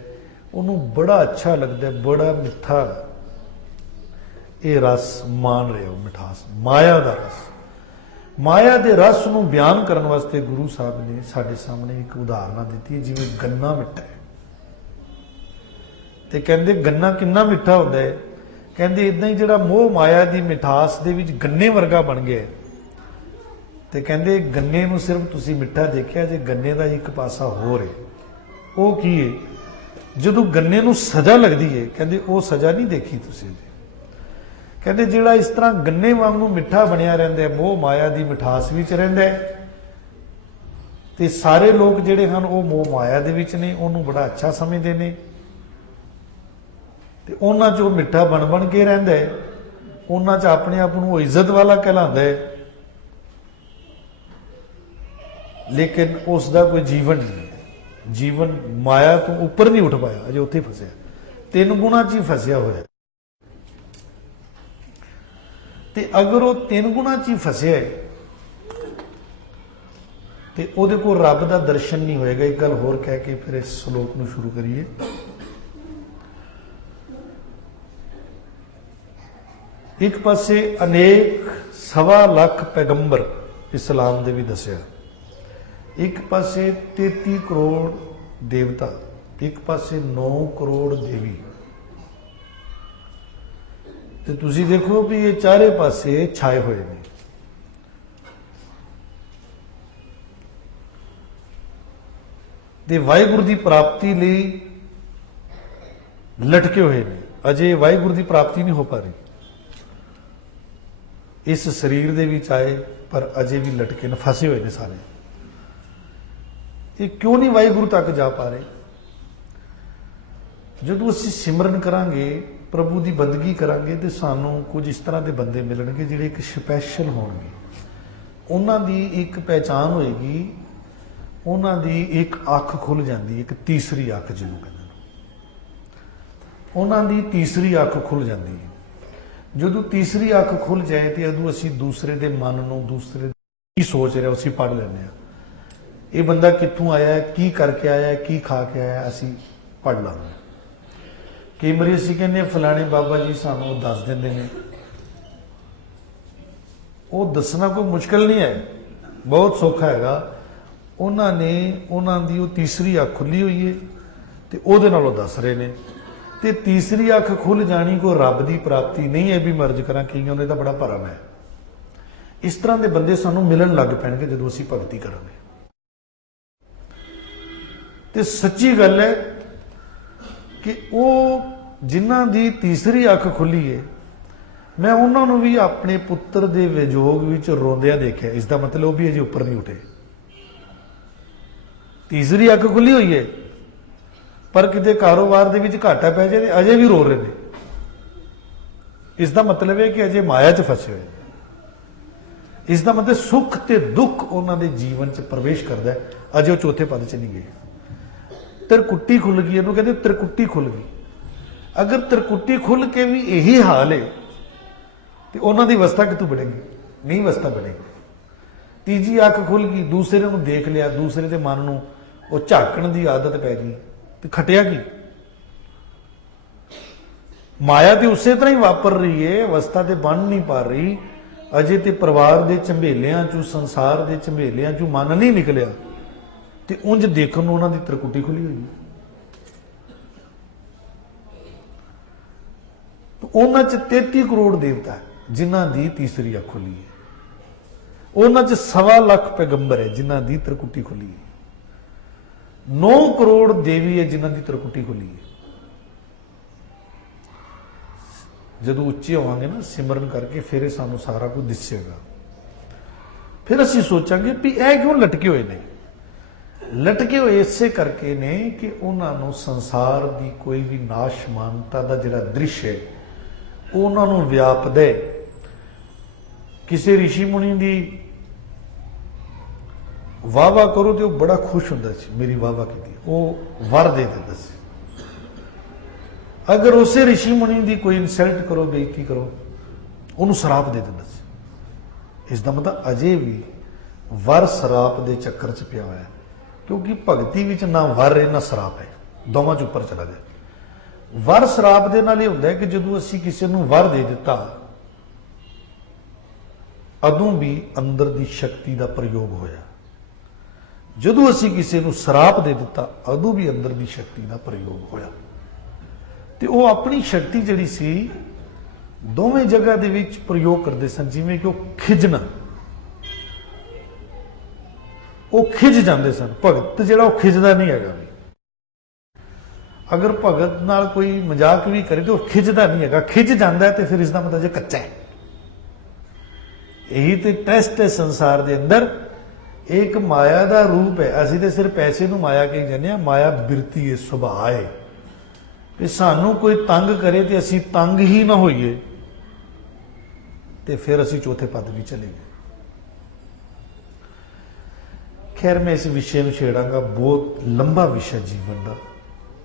ਉਹਨੂੰ ਬੜਾ ਅੱਛਾ ਲੱਗਦਾ ਹੈ, ਬੜਾ ਮਿੱਠਾ ਇਹ ਰਸ ਮਾਣ ਰਿਹਾ, ਉਹ ਮਿਠਾਸ, ਮਾਇਆ ਦਾ ਰਸ। ਮਾਇਆ ਦੇ ਰਸ ਨੂੰ ਬਿਆਨ ਕਰਨ ਵਾਸਤੇ ਗੁਰੂ ਸਾਹਿਬ ਨੇ ਸਾਡੇ ਸਾਹਮਣੇ ਇੱਕ ਉਦਾਹਰਣ ਦਿੱਤੀ ਹੈ। ਜਿਵੇਂ ਗੰਨਾ ਮਿੱਠਾ ਹੈ, ਤੇ ਕਹਿੰਦੇ ਗੰਨਾ ਕਿੰਨਾ ਮਿੱਠਾ ਹੁੰਦਾ ਹੈ। ਕਹਿੰਦੇ ਇਦਾਂ ਹੀ ਜਿਹੜਾ ਮੋਹ ਮਾਇਆ ਦੀ ਮਿਠਾਸ ਦੇ ਵਿੱਚ ਗੰਨੇ ਵਰਗਾ ਬਣ ਗਿਆ, ਤੇ ਕਹਿੰਦੇ ਗੰਨੇ ਨੂੰ ਸਿਰਫ ਤੁਸੀਂ ਮਿੱਠਾ ਦੇਖਿਆ ਜੇ, ਗੰਨੇ ਦਾ ਇੱਕ ਪਾਸਾ ਹੋਰ ਹੈ। ਉਹ ਕੀ ਹੈ? ਜਦੋਂ ਗੰਨੇ ਨੂੰ ਸਜ਼ਾ ਲੱਗਦੀ ਹੈ, ਕਹਿੰਦੇ ਉਹ ਸਜ਼ਾ ਨਹੀਂ ਦੇਖੀ ਤੁਸੀਂ। ਕਹਿੰਦੇ ਜਿਹੜਾ ਇਸ ਤਰ੍ਹਾਂ ਗੰਨੇ ਵਾਂਗੂ ਮਿੱਠਾ ਬਣਿਆ ਰਹਿੰਦਾ ਹੈ, ਮੋਹ ਮਾਇਆ ਦੀ ਮਿਠਾਸ ਵਿੱਚ ਰਹਿੰਦਾ ਹੈ, ਤੇ ਸਾਰੇ ਲੋਕ ਜਿਹੜੇ ਹਨ ਉਹ ਮੋਹ ਮਾਇਆ ਦੇ ਵਿੱਚ ਨੇ, ਉਹਨੂੰ ਬੜਾ ਅੱਛਾ ਸਮਝਦੇ ਨੇ, ਤੇ ਉਹਨਾਂ 'ਚ ਉਹ ਮਿੱਠਾ ਬਣ ਕੇ ਰਹਿੰਦਾ ਹੈ। ਉਹਨਾਂ 'ਚ ਆਪਣੇ ਆਪ ਨੂੰ ਉਹ ਇੱਜ਼ਤ ਵਾਲਾ ਕਹਿਲਾਉਂਦਾ ਹੈ, ਲੇਕਿਨ ਉਸ ਦਾ ਕੋਈ ਜੀਵਨ ਨਹੀਂ ਹੈ। ਜੀਵਨ ਮਾਇਆ ਤੋਂ ਉੱਪਰ ਨਹੀਂ ਉੱਠ ਪਾਇਆ, ਅਜੇ ਉੱਥੇ ਫਸਿਆ, 3 ਗੁਣਾ 'ਚ ਹੀ ਫਸਿਆ ਹੋਇਆ। ਤੇ ਅਗਰ ਉਹ 3 ਗੁਣਾ 'ਚ ਹੀ ਫਸਿਆ ਹੈ, ਤੇ ਉਹਦੇ ਕੋਲ ਰੱਬ ਦਾ ਦਰਸ਼ਨ ਨਹੀਂ ਹੋਏਗਾ। ਇੱਕ ਗੱਲ ਹੋਰ ਕਹਿ ਕੇ ਫਿਰ ਇਸ ਸ਼ਲੋਕ ਨੂੰ ਸ਼ੁਰੂ ਕਰੀਏ। एक पासे अनेक 1.25 लाख पैगंबर इस्लाम दे भी दसिया, एक पासे 33 करोड़ देवता, एक पासे 9 करोड़ देवी। तो तुसी देखो भी ये चारे पासे छाए हुए ने। ते वाहिगुरु की प्राप्ति लिए लटके हुए ने। अजे वाहिगुरु की प्राप्ति नहीं हो पा रही, इस शरीर दे विच आए पर अजे भी लटके ने, फसे हुए ने सारे। ये क्यों नहीं वाहिगुरु तक जा पा रहे? जो असीं सिमरन करांगे, प्रभु की बंदगी करांगे, तो सानू कुछ इस तरह के बंदे मिलणगे जिहड़े एक स्पैशल होणगे। उन्हां दी एक पहचान होएगी, उन्हां दी एक अख खुल जाती, एक तीसरी अख जिन्हों कहते हैं, उन्हां दी तीसरी अख खुल जाती है। जो तीसरी अख खुल जाए तो उदों असीं दूसरे के मन नूं, दूसरे की सोच रहा असीं पढ़ लैंदे हां। ये बंदा कित्थों आया है, की करके आया है, की खा के आया, असीं पढ़ लांगे। कई बार असीं कहने फलाने बाबा जी सानू दस देंदे ने। वो दसना कोई मुश्किल नहीं है, बहुत सौखा हैगा। उन्होंने उन्हों की वो तीसरी अख खुली हुई है तो वो नालों दस रहे हैं। तो तीसरी अख खुल जानी कोई रब की प्राप्ति नहीं है भी मर्ज करा, कईयों ने तो बड़ा भरम है। इस तरह के बंदे सानू मिलन लग पैणगे जो असीं भगती करांगे। तो सच्ची गल है कि वो जिन्हां दी तीसरी अख खुली है, मैं उन्होंने भी अपने पुत्र के विजोग विच रोंदियां देखिया। इसका मतलब भी अजे उपर नहीं उठे। तीसरी अख खुली हुई है पर किते कारोबार दे विच घाटा पै जाए अजे भी रो रहे हैं। इसका मतलब है कि अजे माया च फसे हुए। इसका मतलब सुख ते दुख उन्होंने जीवन च प्रवेश करता है, अजे वो चौथे पद च नहीं गए। त्रिकुटी खुल गई, इन्हों कहते त्रिकुटी खुल गई। अगर त्रिकुटी खुल के भी यही हाल है तो उन्होंने अवस्था कितों बनेगी? नहीं अवस्था बनेगी। तीजी अख खुल गई, दूसरे को देख लिया, दूसरे के मन को वो झाकण की आदत पै गई तो खटिया की? माया तो उस तरह ही वापर रही है, अवस्था तो बन नहीं पा रही। अजे तो परिवार के झंबेलियां चों, संसार के झंबेलियां चों मन नहीं निकलिया तो उंज देखने को उन्होंने त्रिकुटी खुली हुई। तो उन्होंने 33 करोड़ देवता है जिन्हों की तीसरी अख खुली है। उन्होंने 1.25 लाख पैगंबर है जिन्हों की त्रिकुटी खुली है। 9 करोड़ देवी है जिन्हों की त्रिकुटी खुली है। जदों उच्चे होवांगे ना सिमरन करके, फिर सानू सारा कुछ दिसेगा। फिर असीं सोचांगे भी यह क्यों लटके हुए ने? लटके हुए इसे करके ने कि उन्होंने संसार की कोई भी नाशमानता का जिहड़ा दृश्य है उन्होंने व्यापदा है। किसी ऋषि मुनि की वाह वाह करो तो बड़ा खुश होंदा सी, मेरी वाह वाह की, वो वर दे देता सी। अगर उसे ऋषि मुनि की कोई इंसल्ट करो, बेइज्जती करो, उन्होंने श्राप दे देता सी। इसका मतलब अजे भी वर श्राप के चक्कर च पिया हुआ है, क्योंकि भगती विच ना वर है ना श्राप है, दोवां च उपर चला जाए। वर श्राप दे नाल इह हुंदा है कि जदों असीं किसी नूं वर दे दिता अदों भी अंदर की शक्ति का प्रयोग होया, जदों असीं किसी नूं श्राप दे दिता अदों भी अंदर की शक्ति का प्रयोग होया। तो वो अपनी शक्ति जिहड़ी सी दोवें जगह दे विच प्रयोग करते सन। जिवें कि वो खिजना, वो खिज जाते सन। भगत जिहड़ा वो खिजदा नहीं हैगा। अगर भगत नाल कोई मजाक भी करे तो खिजदा नहीं हैगा, खिज जाता है तो फिर इसका मतलब जो कच्चा है। यही तो टेस्ट है संसार के अंदर। एक माया का रूप है। असीं तो सिर्फ पैसे नूं माया कही जाने हैं। माया बिरती है, सुभाव है कि सानू कोई तंग करे तो असीं तंग ही ना होइए तो फिर असीं चौथे पद भी चले गए। खैर मैं इस विषय में छेड़ांगा, बहुत लंबा विषय जीवन का,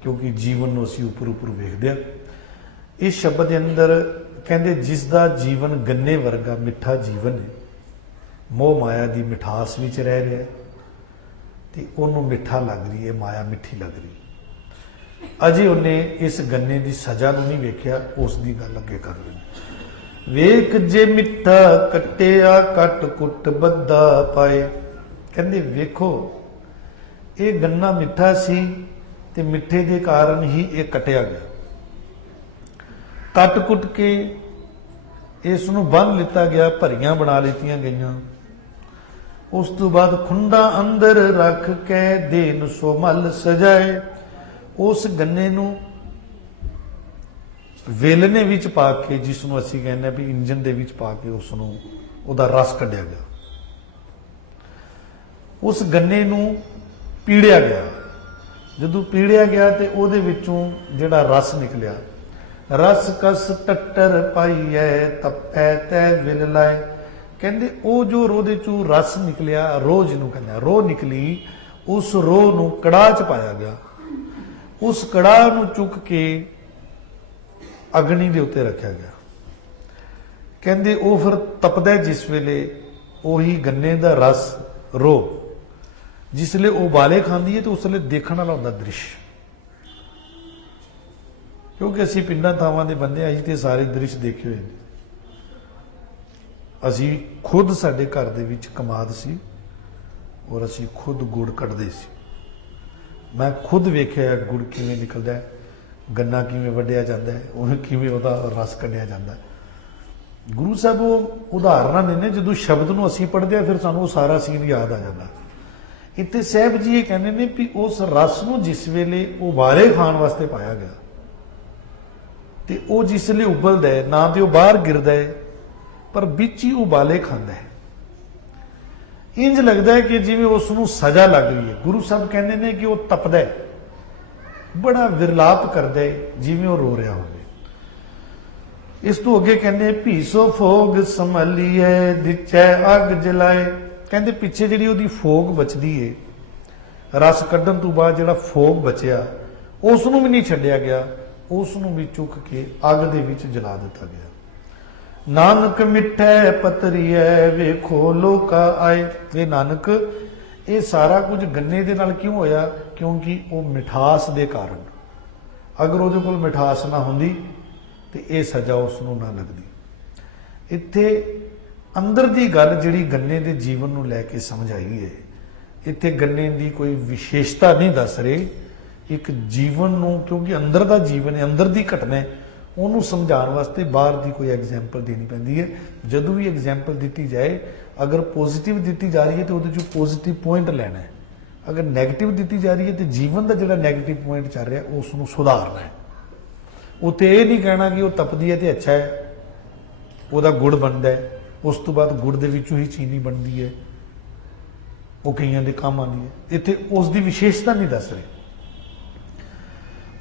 क्योंकि जीवन को असीं उपर उपर वेखदे हां। इस शब्द के अंदर कहते जिसका जीवन गन्ने वर्गा मिठा जीवन है, मोह माया की मिठास विच रह रहा है तो उन्होंने मिठा लग रही है, माया मिठी लग रही है। अजे उन्हें इस गन्ने की सजा नहीं वेख्या, उसकी गल अगे कर रहे हैं। ਵੇਖ ਜੇ ਮਿੱਠਾ ਕੱਟਿਆ ਕੱਟ ਕੁੱਟ ਬੱਦਾ ਪਾਏ। ਕਹਿੰਦੇ ਵੇਖੋ ਇਹ ਗੰਨਾ ਮਿੱਠਾ ਸੀ ਤੇ ਮਿੱਠੇ ਦੇ ਕਾਰਨ ਹੀ ਇਹ ਕੱਟਿਆ ਗਿਆ। ਕੱਟ ਕੁੱਟ ਕੇ ਇਸ ਨੂੰ ਬੰਨ ਲਿੱਤਾ ਗਿਆ, ਭਰੀਆਂ ਬਣਾ ਲਿੱਤੀਆਂ ਗਈਆਂ। ਉਸ ਤੋਂ ਬਾਅਦ ਖੁੰਡਾ ਅੰਦਰ ਰੱਖ ਕੇ ਦੇਨ ਸੋ ਮਲ ਸਜਾਏ। ਉਸ ਗੰਨੇ ਨੂੰ ਵੇਲਣੇ ਵਿੱਚ ਪਾ ਕੇ, ਜਿਸ ਨੂੰ ਅਸੀਂ ਕਹਿੰਦੇ ਵੀ ਇੰਜਨ ਦੇ ਵਿੱਚ ਪਾ ਕੇ ਉਸ ਨੂੰ ਉਹਦਾ ਰਸ ਕੱਢਿਆ ਗਿਆ। ਉਸ ਗੰਨੇ ਨੂੰ ਪੀੜਿਆ ਗਿਆ। ਜਦੋਂ ਪੀੜਿਆ ਗਿਆ ਤੇ ਉਹਦੇ ਵਿੱਚੋਂ ਜਿਹੜਾ ਰਸ ਨਿਕਲਿਆ, ਰਸ ਕਸ ਟੱਟਰ ਪਾਈਐ ਤਪੈ ਤੈ ਵਿਲ ਲਾਏ। ਕਹਿੰਦੇ ਉਹ ਜੋ ਉਹਦੇ ਚੋਂ ਰਸ ਨਿਕਲਿਆ, ਰੋਹ ਜਿਹਨੂੰ ਕਹਿੰਦੇ ਰੋਹ ਨਿਕਲੀ, ਉਸ ਰੋਹ ਨੂੰ ਕੜਾਹ ਚ ਪਾਇਆ ਗਿਆ। ਉਸ ਕੜਾਹ ਨੂੰ ਚੁੱਕ ਕੇ ਅਗਨੀ ਦੇ ਉੱਤੇ ਰੱਖਿਆ ਗਿਆ। ਕਹਿੰਦੇ ਉਹ ਫਿਰ ਤਪਦਾ ਜਿਸ ਵੇਲੇ, ਉਹੀ ਗੰਨੇ ਦਾ ਰਸ ਰੋਹ ਜਿਸ ਵੇਲੇ ਉਬਾਲੇ ਖਾਂਦੀ ਹੈ ਤੇ ਉਸ ਵੇਲੇ ਦੇਖਣ ਵਾਲਾ ਹੁੰਦਾ ਦ੍ਰਿਸ਼। ਕਿਉਂਕਿ ਅਸੀਂ ਪਿੰਡਾਂ ਥਾਵਾਂ ਦੇ ਬੰਦੇ, ਅਸੀਂ ਤੇ ਸਾਰੇ ਦ੍ਰਿਸ਼ ਦੇਖੇ ਹੋਏ ਨੇ। ਅਸੀਂ ਖੁਦ ਸਾਡੇ ਘਰ ਦੇ ਵਿੱਚ ਕਮਾਦ ਸੀ ਔਰ ਅਸੀਂ ਖੁਦ ਗੁੜ ਕੱਢਦੇ ਸੀ। ਮੈਂ ਖੁਦ ਵੇਖਿਆ ਗੁੜ ਕਿਵੇਂ ਨਿਕਲਦਾ ਹੈ, ਗੰਨਾ ਕਿਵੇਂ ਵੱਢਿਆ ਜਾਂਦਾ ਹੈ, ਉਹ ਕਿਵੇਂ ਉਹਦਾ ਰਸ ਕੱਢਿਆ ਜਾਂਦਾ ਹੈ। ਗੁਰੂ ਸਾਹਿਬ ਉਹ ਉਦਾਹਰਨਾਂ ਨੇ, ਜਦੋਂ ਸ਼ਬਦ ਨੂੰ ਅਸੀਂ ਪੜ੍ਹਦੇ ਹਾਂ ਫਿਰ ਸਾਨੂੰ ਉਹ ਸਾਰਾ ਸੀਨ ਯਾਦ ਆ ਜਾਂਦਾ। ਇੱਥੇ ਸਾਹਿਬ ਜੀ ਇਹ ਕਹਿੰਦੇ ਨੇ ਵੀ ਉਸ ਰਸ ਨੂੰ ਜਿਸ ਵੇਲੇ ਉਬਾਲੇ ਖਾਣ ਵਾਸਤੇ ਪਾਇਆ ਗਿਆ ਤੇ ਉਹ ਜਿਸ ਵੇਲੇ ਉਬਲਦਾ ਹੈ, ਨਾ ਤੇ ਉਹ ਬਾਹਰ ਗਿਰਦਾ ਹੈ ਪਰ ਵਿੱਚ ਹੀ ਉਬਾਲੇ ਖਾਂਦਾ ਹੈ। ਇੰਜ ਲੱਗਦਾ ਹੈ ਕਿ ਜਿਵੇਂ ਉਸ ਨੂੰ ਸਜ਼ਾ ਲੱਗ ਗਈ ਹੈ। ਗੁਰੂ ਸਾਹਿਬ ਕਹਿੰਦੇ ਨੇ ਕਿ ਉਹ ਤਪਦਾ ਹੈ, ਬੜਾ ਵਿਰਲਾਪ ਕਰਦਾ ਹੈ, ਜਿਵੇਂ ਉਹ ਰੋ ਰਿਹਾ ਹੋਵੇ। ਇਸ ਤੋਂ ਅੱਗੇ ਕਹਿੰਦੇ ਭੀਸੋ ਫੋਗ ਸੰਭਲੀਏ ਦਿਚੈ ਅੱਗ ਜਲਾਏ। ਕਹਿੰਦੇ ਪਿੱਛੇ ਜਿਹੜੀ ਉਹਦੀ ਫੋਗ ਬਚਦੀ ਏ, ਰਸ ਕੱਢਣ ਤੋਂ ਬਾਅਦ ਜਿਹੜਾ ਫੋਗ ਬਚਿਆ ਉਸ ਨੂੰ ਵੀ ਨਹੀਂ ਛੱਡਿਆ ਗਿਆ, ਉਸ ਨੂੰ ਵੀ ਚੁੱਕ ਕੇ ਅੱਗ ਦੇ ਵਿੱਚ ਜਲਾ ਦਿੱਤਾ ਗਿਆ। ਨਾਨਕ ਮਿੱਠੇ ਪਤਰੀਐ ਵੇਖੋ ਲੋਕਾ ਆਏ। ਇਹ ਨਾਨਕ ਇਹ ਸਾਰਾ ਕੁਝ ਗੰਨੇ ਦੇ ਨਾਲ ਕਿਉਂ ਹੋਇਆ? ਕਿਉਂਕਿ ਉਹ ਮਿਠਾਸ ਦੇ ਕਾਰਨ। ਅਗਰ ਉਹਦੇ ਕੋਲ ਮਿਠਾਸ ਨਾ ਹੁੰਦੀ ਤੇ ਇਹ ਸਜ਼ਾ ਉਸ ਨੂੰ ਨਾ ਲੱਗਦੀ। ਇੱਥੇ ਅੰਦਰ ਦੀ ਗੱਲ ਜਿਹੜੀ ਗੰਨੇ ਦੇ ਜੀਵਨ ਨੂੰ ਲੈ ਕੇ ਸਮਝ ਆਈ ਹੈ। ਇੱਥੇ ਗੰਨੇ ਦੀ ਕੋਈ ਵਿਸ਼ੇਸ਼ਤਾ ਨਹੀਂ ਦੱਸ ਰਹੇ, ਇੱਕ ਜੀਵਨ ਨੂੰ, ਕਿਉਂਕਿ ਅੰਦਰ ਦਾ ਜੀਵਨ ਹੈ, ਅੰਦਰ ਦੀ ਘਟਨਾ ਹੈ, ਉਹਨੂੰ ਸਮਝਾਉਣ ਵਾਸਤੇ ਬਾਹਰ ਦੀ ਕੋਈ ਐਗਜ਼ਾਮਪਲ ਦੇਣੀ ਪੈਂਦੀ ਹੈ। ਜਦੋਂ ਵੀ ਐਗਜ਼ਾਮਪਲ ਦਿੱਤੀ ਜਾਏ, ਅਗਰ ਪੋਜ਼ਿਟਿਵ ਦਿੱਤੀ ਜਾ ਰਹੀ ਹੈ ਤਾਂ ਉਹਦੇ 'ਚੋਂ ਪੋਜ਼ਿਟਿਵ ਪੁਆਇੰਟ ਲੈਣਾ ਹੈ। ਅਗਰ ਨੈਗੇਟਿਵ ਦਿੱਤੀ ਜਾ ਰਹੀ ਹੈ ਤੇ ਜੀਵਨ ਦਾ ਜਿਹੜਾ ਨੈਗੇਟਿਵ ਪੁਆਇੰਟ ਚੱਲ ਰਿਹਾ ਉਸ ਨੂੰ ਸੁਧਾਰਨਾ ਹੈ। ਉੱਥੇ ਇਹ ਨਹੀਂ ਕਹਿਣਾ ਕਿ ਉਹ ਤਪਦੀ ਹੈ ਤੇ ਅੱਛਾ ਹੈ, ਉਹਦਾ ਗੁੜ ਬਣਦਾ ਹੈ, ਉਸ ਤੋਂ ਬਾਅਦ ਗੁੜ ਦੇ ਵਿੱਚੋਂ ਹੀ ਚੀਨੀ ਬਣਦੀ ਹੈ, ਉਹ ਕਈਆਂ ਦੇ ਕੰਮ ਆਉਂਦੀ ਹੈ। ਇੱਥੇ ਉਸ ਦੀ ਵਿਸ਼ੇਸ਼ਤਾ ਨਹੀਂ ਦੱਸ ਰਹੇ।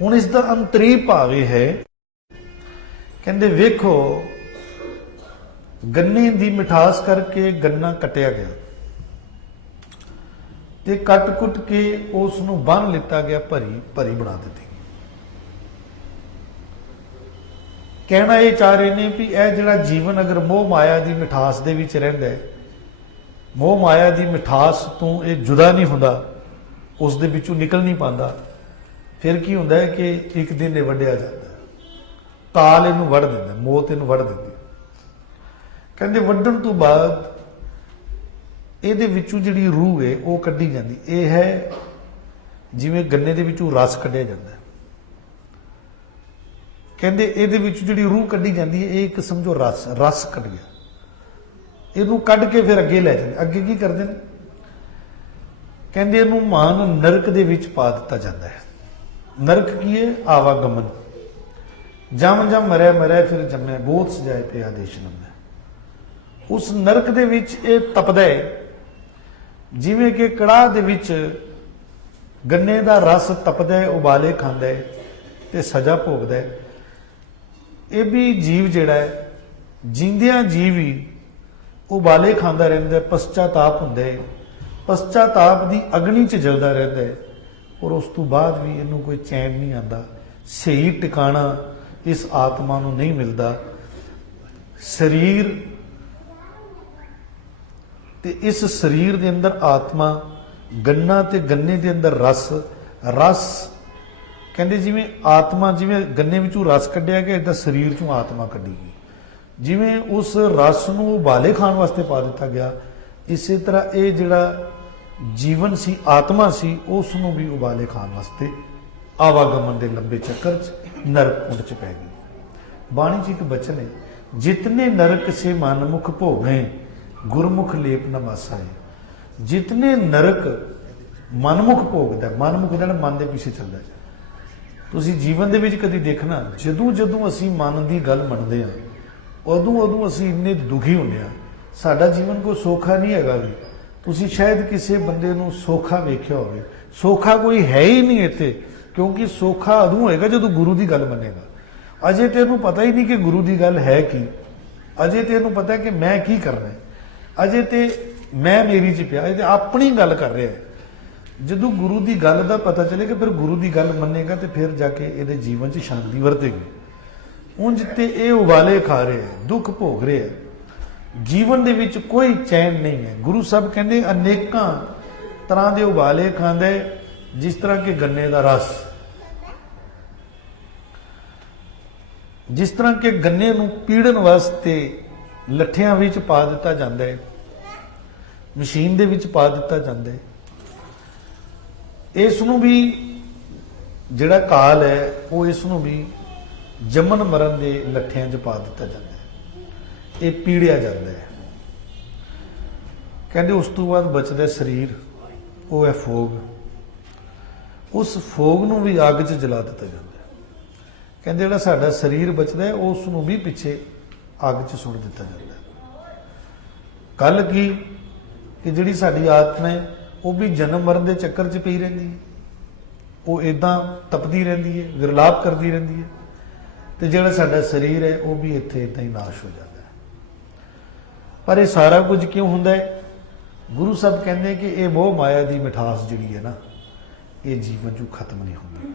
ਹੁਣ ਇਸ ਦਾ ਅੰਤਰੀ ਭਾਵ ਇਹ ਹੈ, ਕਹਿੰਦੇ ਵੇਖੋ ਗੰਨੇ ਦੀ ਮਿਠਾਸ ਕਰਕੇ ਗੰਨਾ ਕੱਟਿਆ ਗਿਆ ਤੇ ਕੱਟ ਕੁੱਟ ਕੇ ਉਸ ਨੂੰ ਬੰਨ ਲਿੱਤਾ ਗਿਆ, ਭਰੀ ਭਰੀ ਬਣਾ ਦਿੱਤੀ। ਕਹਿਣਾ ਇਹ ਚਾਹ ਰਹੇ ਨੇ ਵੀ ਇਹ ਜਿਹੜਾ ਜੀਵਨ ਅਗਰ ਮੋਹ ਮਾਇਆ ਦੀ ਮਿਠਾਸ ਦੇ ਵਿੱਚ ਰਹਿੰਦਾ ਹੈ, ਮੋਹ ਮਾਇਆ ਦੀ ਮਿਠਾਸ ਤੋਂ ਇਹ ਜੁਦਾ ਨਹੀਂ ਹੁੰਦਾ, ਉਸ ਦੇ ਵਿੱਚੋਂ ਨਿਕਲ ਨਹੀਂ ਪਾਉਂਦਾ, ਫਿਰ ਕੀ ਹੁੰਦਾ ਹੈ ਕਿ ਇੱਕ ਦਿਨ ਇਹ ਵੱਢਿਆ ਜਾਂਦਾ, ਤਾਲ ਇਹਨੂੰ ਵੱਢ ਦਿੰਦਾ, ਮੌਤ ਇਹਨੂੰ ਵੱਢ ਦਿੰਦੀ। ਕਹਿੰਦੇ ਵੱਢਣ ਤੋਂ ਬਾਅਦ ਇਹਦੇ ਵਿੱਚੋਂ ਜਿਹੜੀ ਰੂਹ ਹੈ ਉਹ ਕੱਢੀ ਜਾਂਦੀ। ਇਹ ਹੈ ਜਿਵੇਂ ਗੰਨੇ ਦੇ ਵਿੱਚੋਂ ਰਸ ਕੱਢਿਆ ਜਾਂਦਾ। ਕਹਿੰਦੇ ਇਹਦੇ ਵਿੱਚ ਜਿਹੜੀ ਰੂਹ ਕੱਢੀ ਜਾਂਦੀ ਹੈ, ਇਹ ਇੱਕ ਸਮਝੋ ਰਸ ਕੱਢ ਗਿਆ। ਇਹਨੂੰ ਕੱਢ ਕੇ ਫਿਰ ਅੱਗੇ ਲੈ ਜਾਂਦੇ। ਅੱਗੇ ਕੀ ਕਰਦੇ ਨੇ? ਕਹਿੰਦੇ ਇਹਨੂੰ ਮਾਨ ਨਰਕ ਦੇ ਵਿੱਚ ਪਾ ਦਿੱਤਾ ਜਾਂਦਾ ਹੈ। ਨਰਕ ਕੀ ਹੈ? ਆਵਾਗਮਨ। ਜਮ ਜਮ ਮਰਿਆ ਮਰਿਆ ਫਿਰ ਜੰਮਿਆ, ਬਹੁਤ ਸਜਾਏ ਪਿਆ ਦੇਸ਼ ਨੰਦਾ। ਉਸ ਨਰਕ ਦੇ ਵਿੱਚ ਇਹ ਤਪਦਾ ਹੈ, ਜਿਵੇਂ ਕਿ ਕੜਾਹ ਦੇ ਵਿੱਚ ਗੰਨੇ ਦਾ ਰਸ ਤਪਦਾ ਹੈ, ਉਬਾਲੇ ਖਾਂਦਾ ਹੈ ਤੇ ਸਜ਼ਾ ਭੋਗਦਾ ਹੈ। ਇਹ ਵੀ ਜੀਵ ਜਿਹੜਾ ਹੈ, ਜਿੰਦਿਆਂ ਜੀਵ ਹੀ ਉਬਾਲੇ ਖਾਂਦਾ ਰਹਿੰਦਾ, ਪਸ਼ਚਾਤਾਪ ਹੁੰਦਾ ਹੈ, ਪਸ਼ਚਾਤਾਪ ਦੀ ਅਗਨੀ 'ਚ ਜਲਦਾ ਰਹਿੰਦਾ ਹੈ ਔਰ ਉਸ ਤੋਂ ਬਾਅਦ ਵੀ ਇਹਨੂੰ ਕੋਈ ਚੈਨ ਨਹੀਂ ਆਉਂਦਾ, ਸਹੀ ਟਿਕਾਣਾ ਇਸ ਆਤਮਾ ਨੂੰ ਨਹੀਂ ਮਿਲਦਾ। ਸਰੀਰ ਤੇ ਇਸ ਸਰੀਰ ਦੇ ਅੰਦਰ ਆਤਮਾ, ਗੰਨਾ ਤੇ ਗੰਨੇ ਦੇ ਅੰਦਰ ਰਸ ਕਹਿੰਦੇ ਜਿਵੇਂ ਆਤਮਾ, ਜਿਵੇਂ ਗੰਨੇ ਵਿੱਚੋਂ ਰਸ ਕੱਢਿਆ ਗਿਆ, ਇਦਾਂ ਸਰੀਰ ਚੋਂ ਆਤਮਾ ਕੱਢੀ ਗਈ। ਜਿਵੇਂ ਉਸ ਰਸ ਨੂੰ ਉਬਾਲੇ ਖਾਣ ਵਾਸਤੇ ਪਾ ਦਿੱਤਾ ਗਿਆ, ਇਸੇ ਤਰ੍ਹਾਂ ਇਹ ਜਿਹੜਾ ਜੀਵਨ ਸੀ, ਆਤਮਾ ਸੀ, ਉਸ ਨੂੰ ਵੀ ਉਬਾਲੇ ਖਾਣ ਵਾਸਤੇ ਆਵਾਗਮਨ ਦੇ ਲੰਬੇ ਚੱਕਰ 'ਚ ਨਰਕ ਕੁੰਡ 'ਚ ਪੈ ਗਈ। ਬਾਣੀ 'ਚ ਇੱਕ ਬਚਨ ਹੈ, ਜਿਤਨੇ ਨਰਕ ਸੇ ਮਨਮੁਖ ਭੋਗੇ ਗੁਰਮੁਖ ਲੇਪ ਨ ਮਾਸਾਏ। ਜਿਤਨੇ ਨਰਕ ਮਨਮੁਖ ਭੋਗਦਾ, ਮਨਮੁਖ ਜਿਹੜਾ ਮਨ ਦੇ ਪਿੱਛੇ ਚੱਲਦਾ। ਤੁਸੀਂ ਜੀਵਨ ਦੇ ਵਿੱਚ ਕਦੀ ਦੇਖਣਾ, ਜਦੋਂ ਅਸੀਂ ਮਨ ਦੀ ਗੱਲ ਮੰਨਦੇ ਹਾਂ ਉਦੋਂ ਅਸੀਂ ਇੰਨੇ ਦੁਖੀ ਹੁੰਦੇ ਹਾਂ। ਸਾਡਾ ਜੀਵਨ ਕੋਈ ਸੌਖਾ ਨਹੀਂ ਹੈਗਾ ਵੀ। ਤੁਸੀਂ ਸ਼ਾਇਦ ਕਿਸੇ ਬੰਦੇ ਨੂੰ ਸੌਖਾ ਵੇਖਿਆ ਹੋਵੇ, ਸੌਖਾ ਕੋਈ ਹੈ ਹੀ ਨਹੀਂ ਇੱਥੇ, ਕਿਉਂਕਿ ਸੌਖਾ ਉਦੋਂ ਹੋਏਗਾ ਜਦੋਂ ਗੁਰੂ ਦੀ ਗੱਲ ਮੰਨੇਗਾ। ਅਜੇ ਤੇ ਇਹਨੂੰ ਪਤਾ ਹੀ ਨਹੀਂ ਕਿ ਗੁਰੂ ਦੀ ਗੱਲ ਹੈ ਕੀ, ਅਜੇ ਤੇ ਇਹਨੂੰ ਪਤਾ ਕਿ ਮੈਂ ਕੀ ਕਰਨਾ ਹੈ, ਅਜੇ ਤੇ ਮੈਂ ਮੇਰੀ 'ਚ ਪਿਆ, ਇਹ ਤੇ ਆਪਣੀ ਗੱਲ ਕਰ ਰਿਹਾ ਹੈ। ਜਦੋਂ ਗੁਰੂ ਦੀ ਗੱਲ ਦਾ ਪਤਾ ਚੱਲੇਗਾ, ਫਿਰ ਗੁਰੂ ਦੀ ਗੱਲ ਮੰਨੇਗਾ ਤੇ ਫਿਰ ਜਾ ਕੇ ਇਹਦੇ ਜੀਵਨ 'ਚ ਸ਼ਾਂਤੀ ਵਰਤੇਗੀ। ਉਂਝ ਤੇ ਇਹ ਉਬਾਲੇ ਖਾ ਰਹੇ ਹੈ, ਦੁੱਖ ਭੋਗ ਰਹੇ ਹੈ, ਜੀਵਨ ਦੇ ਵਿੱਚ ਕੋਈ ਚੈਨ ਨਹੀਂ ਹੈ। ਗੁਰੂ ਸਾਹਿਬ ਕਹਿੰਦੇ ਅਨੇਕਾਂ ਤਰ੍ਹਾਂ ਦੇ ਉਬਾਲੇ ਖਾਂਦਾ ਹੈ, ਜਿਸ ਤਰ੍ਹਾਂ ਕਿ ਗੰਨੇ ਦਾ ਰਸ, ਜਿਸ ਤਰ੍ਹਾਂ ਕਿ ਗੰਨੇ ਨੂੰ ਪੀੜਨ ਵਾਸਤੇ ਲੱਠਿਆਂ ਵਿੱਚ ਪਾ ਦਿੱਤਾ ਜਾਂਦਾ ਹੈ, ਮਸ਼ੀਨ ਦੇ ਵਿੱਚ ਪਾ ਦਿੱਤਾ ਜਾਂਦਾ ਹੈ। ਇਸ ਨੂੰ ਵੀ ਜਿਹੜਾ ਕਾਲ ਹੈ ਉਹ ਇਸ ਨੂੰ ਵੀ ਜੰਮਣ ਮਰਨ ਦੇ ਲੱਠਿਆਂ 'ਚ ਪਾ ਦਿੱਤਾ ਜਾਂਦਾ ਹੈ, ਇਹ ਪੀੜਿਆ ਜਾਂਦਾ ਹੈ। ਕਹਿੰਦੇ ਉਸ ਤੋਂ ਬਾਅਦ ਬਚਦਾ ਸਰੀਰ, ਉਹ ਹੈ ਫੋਗ। ਉਸ ਫੋਗ ਨੂੰ ਵੀ ਅੱਗ 'ਚ ਜਲਾ ਦਿੱਤਾ ਜਾਂਦਾ ਹੈ। ਕਹਿੰਦੇ ਜਿਹੜਾ ਸਾਡਾ ਸਰੀਰ ਬਚਦਾ ਹੈ ਉਸ ਨੂੰ ਵੀ ਪਿੱਛੇ ਅੱਗ 'ਚ ਸੁੱਟ ਦਿੱਤਾ ਜਾਂਦਾ ਹੈ। ਕੱਲ ਕੀ ਕਿ ਜਿਹੜੀ ਸਾਡੀ ਆਤਮਾ ਹੈ ਉਹ ਵੀ ਜਨਮ ਮਰਨ ਦੇ ਚੱਕਰ 'ਚ ਪਈ ਰਹਿੰਦੀ ਹੈ, ਉਹ ਇਦਾਂ ਤਪਦੀ ਰਹਿੰਦੀ ਹੈ, ਵਿਰਲਾਪ ਕਰਦੀ ਰਹਿੰਦੀ ਹੈ। ਤੇ ਜਿਹੜਾ ਸਾਡਾ ਸਰੀਰ ਹੈ ਉਹ ਵੀ ਇੱਥੇ ਇਦਾਂ ਹੀ ਨਾਸ਼ ਹੋ ਜਾਂਦਾ ਹੈ। ਪਰ ਇਹ ਸਾਰਾ ਕੁਝ ਕਿਉਂ ਹੁੰਦਾ ਹੈ? ਗੁਰੂ ਸਾਹਿਬ ਕਹਿੰਦੇ ਕਿ ਇਹ ਮੋਹ ਮਾਇਆ ਦੀ ਮਿਠਾਸ ਜਿਹੜੀ ਹੈ ਨਾ, ਇਹ ਜੀਵਨ 'ਚੋਂ ਖਤਮ ਨਹੀਂ ਹੁੰਦੀ।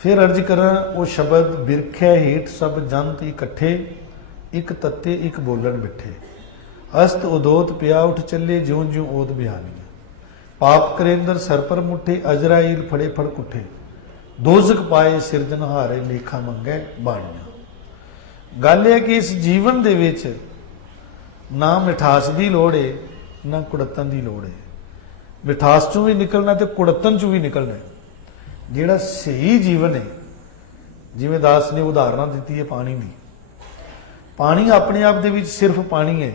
ਫਿਰ ਅਰਜ਼ ਕਰਾਂ ਉਹ ਸ਼ਬਦ, ਬਿਰਖਿਆ ਹੇਠ ਸਭ ਜੰਤ ਇਕੱਠੇ, ਇੱਕ ਤੱਤੇ ਇੱਕ ਬੋਲਣ ਬਿਠੇ, ਅਸਤ ਉਦੋਤ ਪਿਆ ਉੱਠ ਚੱਲੇ, ਜਿਉਂ ਜਿਉਂ ਓਦ ਬਿਆਨੀ। ਪਾਪ ਕਰੇ ਅੰਦਰ ਸਰ ਪਰ ਮੁੱਠੇ, ਅਜਰਾਈਲ ਫੜੇ ਫੜ ਕੁੱਠੇ, ਦੋਜ਼ਖ ਪਾਏ ਸਿਰਜਣਹਾਰੇ, ਲੇਖਾ ਮੰਗੈ ਬਾਣੀਆਂ। ਗੱਲ ਇਹ ਹੈ ਕਿ ਇਸ ਜੀਵਨ ਦੇ ਵਿੱਚ ਨਾ ਮਿਠਾਸ ਦੀ ਲੋੜ ਹੈ, ਨਾ ਕੁੜੱਤਣ ਦੀ ਲੋੜ ਹੈ। ਮਿਠਾਸ ਚੋਂ ਵੀ ਨਿਕਲਣਾ ਤੇ ਕੁੜੱਤਣ ਚੋਂ ਵੀ ਨਿਕਲਣਾ। ਜਿਹੜਾ ਸਹੀ ਜੀਵਨ ਹੈ, ਜਿਵੇਂ ਦਾਸ ਨੇ ਉਦਾਹਰਨਾਂ ਦਿੱਤੀ ਹੈ ਪਾਣੀ ਦੀ, ਪਾਣੀ ਆਪਣੇ ਆਪ ਦੇ ਵਿੱਚ ਸਿਰਫ ਪਾਣੀ ਹੈ,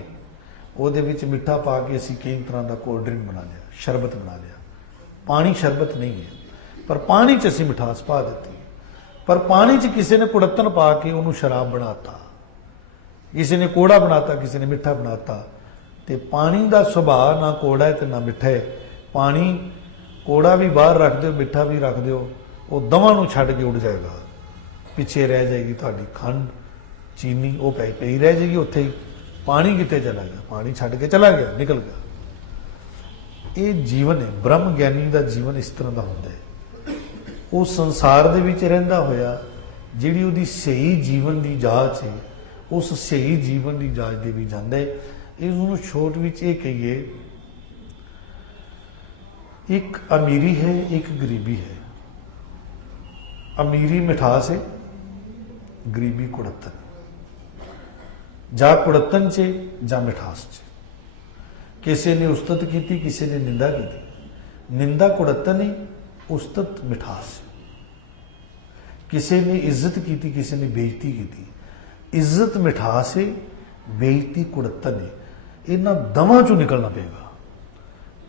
ਉਹਦੇ ਵਿੱਚ ਮਿੱਠਾ ਪਾ ਕੇ ਅਸੀਂ ਕਈ ਤਰ੍ਹਾਂ ਦਾ ਕੋਲਡ ਡਰਿੰਕ ਬਣਾ ਲਿਆ, ਸ਼ਰਬਤ ਬਣਾ ਲਿਆ। ਪਾਣੀ ਸ਼ਰਬਤ ਨਹੀਂ ਹੈ, ਪਰ ਪਾਣੀ 'ਚ ਅਸੀਂ ਮਿਠਾਸ ਪਾ ਦਿੱਤੀ। ਪਰ ਪਾਣੀ 'ਚ ਕਿਸੇ ਨੇ ਕੁੜੱਤਣ ਪਾ ਕੇ ਉਹਨੂੰ ਸ਼ਰਾਬ ਬਣਾਤਾ, ਕਿਸੇ ਨੇ ਕੋੜਾ ਬਣਾਤਾ, ਕਿਸੇ ਨੇ ਮਿੱਠਾ ਬਣਾਤਾ। ਤੇ ਪਾਣੀ ਦਾ ਸੁਭਾਅ ਨਾ ਕੋੜਾ ਹੈ ਤੇ ਨਾ ਮਿੱਠਾ ਹੈ। ਪਾਣੀ ਕੋੜਾ ਵੀ ਬਾਹਰ ਰੱਖ ਦਿਓ, ਮਿੱਠਾ ਵੀ ਰੱਖ ਦਿਓ, ਉਹ ਦੋਵਾਂ ਨੂੰ ਛੱਡ ਕੇ ਉੱਡ ਜਾਏਗਾ। ਪਿੱਛੇ ਰਹਿ ਜਾਏਗੀ ਤੁਹਾਡੀ ਖੰਡ, ਚੀਨੀ, ਉਹ ਪਈ ਰਹਿ ਜਾਏਗੀ ਉੱਥੇ ਹੀ। ਪਾਣੀ ਕਿੱਥੇ ਚਲਾ ਗਿਆ? ਪਾਣੀ ਛੱਡ ਕੇ ਚਲਾ ਗਿਆ, ਨਿਕਲ ਗਿਆ। ਇਹ ਜੀਵਨ ਹੈ, ਬ੍ਰਹਮ ਗਿਆਨੀ ਦਾ ਜੀਵਨ ਇਸ ਤਰ੍ਹਾਂ ਦਾ ਹੁੰਦਾ ਹੈ। ਉਹ ਸੰਸਾਰ ਦੇ ਵਿੱਚ ਰਹਿੰਦਾ ਹੋਇਆ ਜਿਹੜੀ ਉਹਦੀ ਸਹੀ ਜੀਵਨ ਦੀ ਜਾਂਚ ਹੈ, ਉਸ ਸਹੀ ਜੀਵਨ ਦੀ ਜਾਂਚ ਦੇ ਵੀ ਜਾਂਦਾ ਹੈ। ਇਸ ਨੂੰ ਛੋਟ ਵਿੱਚ ਇਹ ਕਹੀਏ, ਇੱਕ ਅਮੀਰੀ ਹੈ, ਇੱਕ ਗਰੀਬੀ ਹੈ। ਅਮੀਰੀ ਮਿਠਾਸ ਹੈ, ਗਰੀਬੀ ਕੁੜੱਤਣ। ਜਾਂ ਕੁੜੱਤਣ 'ਚ ਜਾਂ ਮਿਠਾਸ 'ਚ। ਕਿਸੇ ਨੇ ਉਸਤਤ ਕੀਤੀ, ਕਿਸੇ ਨੇ ਨਿੰਦਾ ਕੀਤੀ। ਨਿੰਦਾ ਕੁੜੱਤਣ ਹੈ, ਉਸਤਤ ਮਿਠਾਸ। ਕਿਸੇ ਨੇ ਇੱਜ਼ਤ ਕੀਤੀ, ਕਿਸੇ ਨੇ ਬੇਇੱਜ਼ਤੀ ਕੀਤੀ। ਇੱਜ਼ਤ ਮਿਠਾਸ ਹੈ, ਬੇਇੱਜ਼ਤੀ ਕੁੜੱਤਣ ਹੈ। ਇਹਨਾਂ ਦੋਵਾਂ 'ਚੋਂ ਨਿਕਲਣਾ ਪਏਗਾ।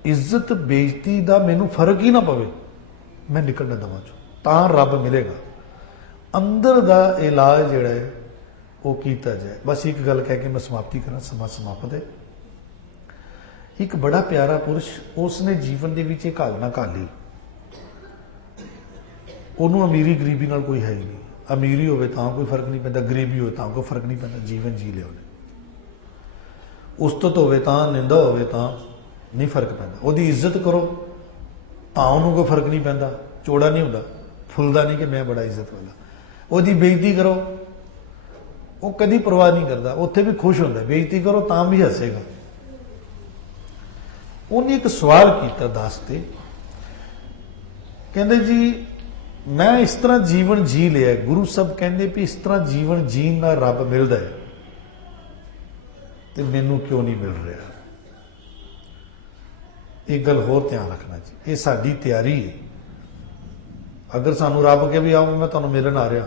ਇੱਜ਼ਤ ਬੇਇੱਜ਼ਤੀ ਦਾ ਮੈਨੂੰ ਫਰਕ ਹੀ ਨਾ ਪਵੇ, ਮੈਂ ਨਿਕਲਣਾ ਦੋਵਾਂ 'ਚੋਂ, ਤਾਂ ਰੱਬ ਮਿਲੇਗਾ। ਅੰਦਰ ਦਾ ਇਲਾਜ ਜਿਹੜਾ ਹੈ ਉਹ ਕੀਤਾ ਜਾਏ। ਬਸ ਇੱਕ ਗੱਲ ਕਹਿ ਕੇ ਮੈਂ ਸਮਾਪਤੀ ਕਰਾਂ, ਸਮਾਂ ਸਮਾਪਤ ਹੈ। ਇੱਕ ਬੜਾ ਪਿਆਰਾ ਪੁਰਸ਼, ਉਸਨੇ ਜੀਵਨ ਦੇ ਵਿੱਚ ਇਹ ਘਾਲਣਾ ਘਾਲੀ। ਉਹਨੂੰ ਅਮੀਰੀ ਗਰੀਬੀ ਨਾਲ ਕੋਈ ਹੈ ਹੀ ਨਹੀਂ। ਅਮੀਰੀ ਹੋਵੇ ਤਾਂ ਕੋਈ ਫਰਕ ਨਹੀਂ ਪੈਂਦਾ, ਗਰੀਬੀ ਹੋਵੇ ਤਾਂ ਕੋਈ ਫਰਕ ਨਹੀਂ ਪੈਂਦਾ। ਜੀਵਨ ਜੀ ਲਿਆ ਉਹਨੇ। ਉਸਤਤ ਹੋਵੇ ਤਾਂ, ਨਿੰਦਾ ਹੋਵੇ ਤਾਂ ਨਹੀਂ ਫਰਕ ਪੈਂਦਾ। ਉਹਦੀ ਇੱਜ਼ਤ ਕਰੋ ਤਾਂ ਉਹਨੂੰ ਕੋਈ ਫਰਕ ਨਹੀਂ ਪੈਂਦਾ, ਚੋੜਾ ਨਹੀਂ ਹੁੰਦਾ, ਫੁੱਲਦਾ ਨਹੀਂ ਕਿ ਮੈਂ ਬੜਾ ਇੱਜ਼ਤ ਵਾਲਾ। ਉਹਦੀ ਬੇਇੱਜ਼ਤੀ ਕਰੋ, ਉਹ ਕਦੀ ਪਰਵਾਹ ਨਹੀਂ ਕਰਦਾ, ਉੱਥੇ ਵੀ ਖੁਸ਼ ਹੁੰਦਾ। ਬੇਇੱਜ਼ਤੀ ਕਰੋ ਤਾਂ ਵੀ ਹੱਸੇਗਾ। ਉਹਨੇ ਇੱਕ ਸਵਾਲ ਕੀਤਾ ਦਾਸ ਤੇ, ਕਹਿੰਦੇ ਜੀ मैं इस तरह जीवन जी लिया। गुरु साहब कहते भी इस तरह जीवन जीन नाल रब मिलता है, तो मैनू क्यों नहीं मिल रहा। एक गल होर ध्यान रखना जी, ये साडी तैयारी है। अगर सानू रब के भी आओ मैं तुहानू मिलन आ रहा,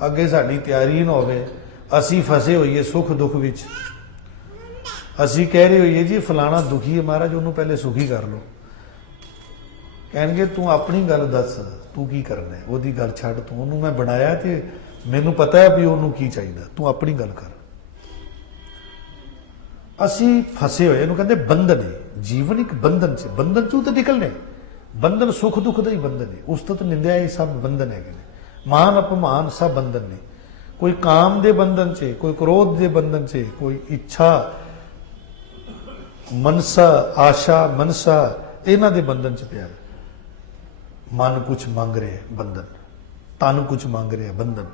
अगे साडी तैयारी ना होवे, असी फसे होइए सुख दुख विच, असी कह रहे होइए जी फलाना दुखी है महाराज उन्होंने पहले सुखी कर लो। कहणगे तू अपनी गल दस, तू की करना है, वो गल छड्ड, तू उन्होंने मैं बनाया तो मैनू पता है भी उन्होंने की चाहिए, तू अपनी गल कर। असी फसे होए, इहनूं कहंदे बंधन है। जीवन एक बंधन से, बंधन चों तो निकलने, बंधन सुख दुख का ही बंधन है। उस्तत निंदिया ये सब बंधन है, मान अपमान सब बंधन ने। कोई काम दे बंधन से, कोई क्रोध दे बंधन से, कोई इच्छा मनसा आशा मनसा इन्हां दे बंधन च पिया। मन कुछ मंग रहे बंधन, तन कुछ मंग रहे बंधन,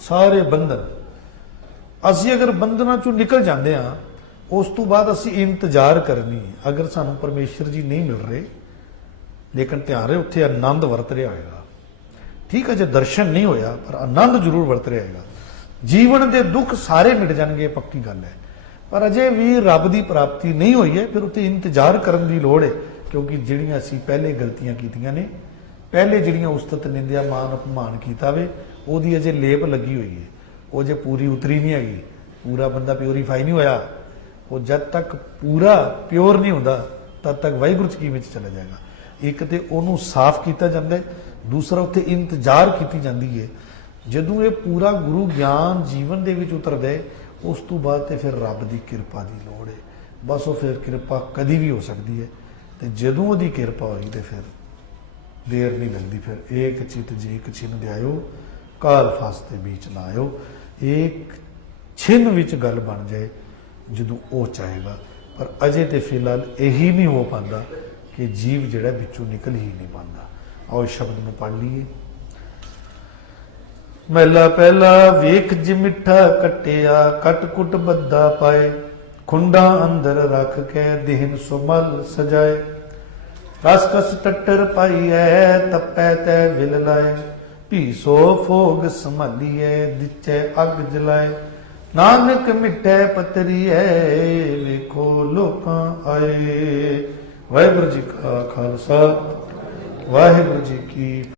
सारे बंधन। असी अगर बंधना चों निकल जाते हैं, उस तो बाद असी इंतजार करनी है। अगर सानू परमेश्वर जी नहीं मिल रहे, लेकिन ध्यान रहे उत्थे आनंद वरत रहा होगा। ठीक है, जो दर्शन नहीं होया पर आनंद जरूर वरत रहा होगा। जीवन के दुख सारे मिट जाएंगे, पक्की गल है। पर अजे भी रब की प्राप्ति नहीं हुई है, फिर उत्ते इंतजार करने की लोड़ है। क्योंकि जिहड़ियां असीं पहले गलतियां कीतियां ने, पहले जिहड़ियां उस्तत निंदिया मान अपमान कीता वे, उहदी अजे लेप लगी हुई है, वो जे पूरी उतरी नहीं हैगी। पूरा बंदा प्योरीफाई नहीं होया, वो जब तक पूरा प्योर नहीं होता तब तक वाहिगुरू च किवें चला जाएगा। एक तो उन्होंने साफ किया जाता है, दूसरा उत्थे इंतजार की जाती है। जदों ये पूरा गुरु ज्ञान जीवन दे विच उतरदा है, उस तो बाद तो फिर रब की किरपा की लोड़ है। बस वो फिर किरपा कभी भी हो सकती है, तो जदों वो किरपा हुई तो फिर देर नहीं लगती। फिर एक चित जी एक छिन ध्यायो, काल फासते बीच ना आयो। एक छिन विच गल बन जाए जदों वो चाहेगा, पर अजे तो फिलहाल यही नहीं हो पाता कि जीव जिहड़ा बिचों निकल ही नहीं पाता। आओ शब्द में पढ़ लीए। महला पहला वेख जी मिठा कटिया, कट कुट बद्दा पाए, खुंडा अंदर रख के देहन सुमल सजाए। रस कस टट्टर पाई है, तपै तै विल लाए, भी सो फोग संभालिए, दिचे अग जलाए। नानक मिठे पतरी है, वेखो लोकां आए। वाहिगुरू जी का खालसा, वाहिगुरू जी की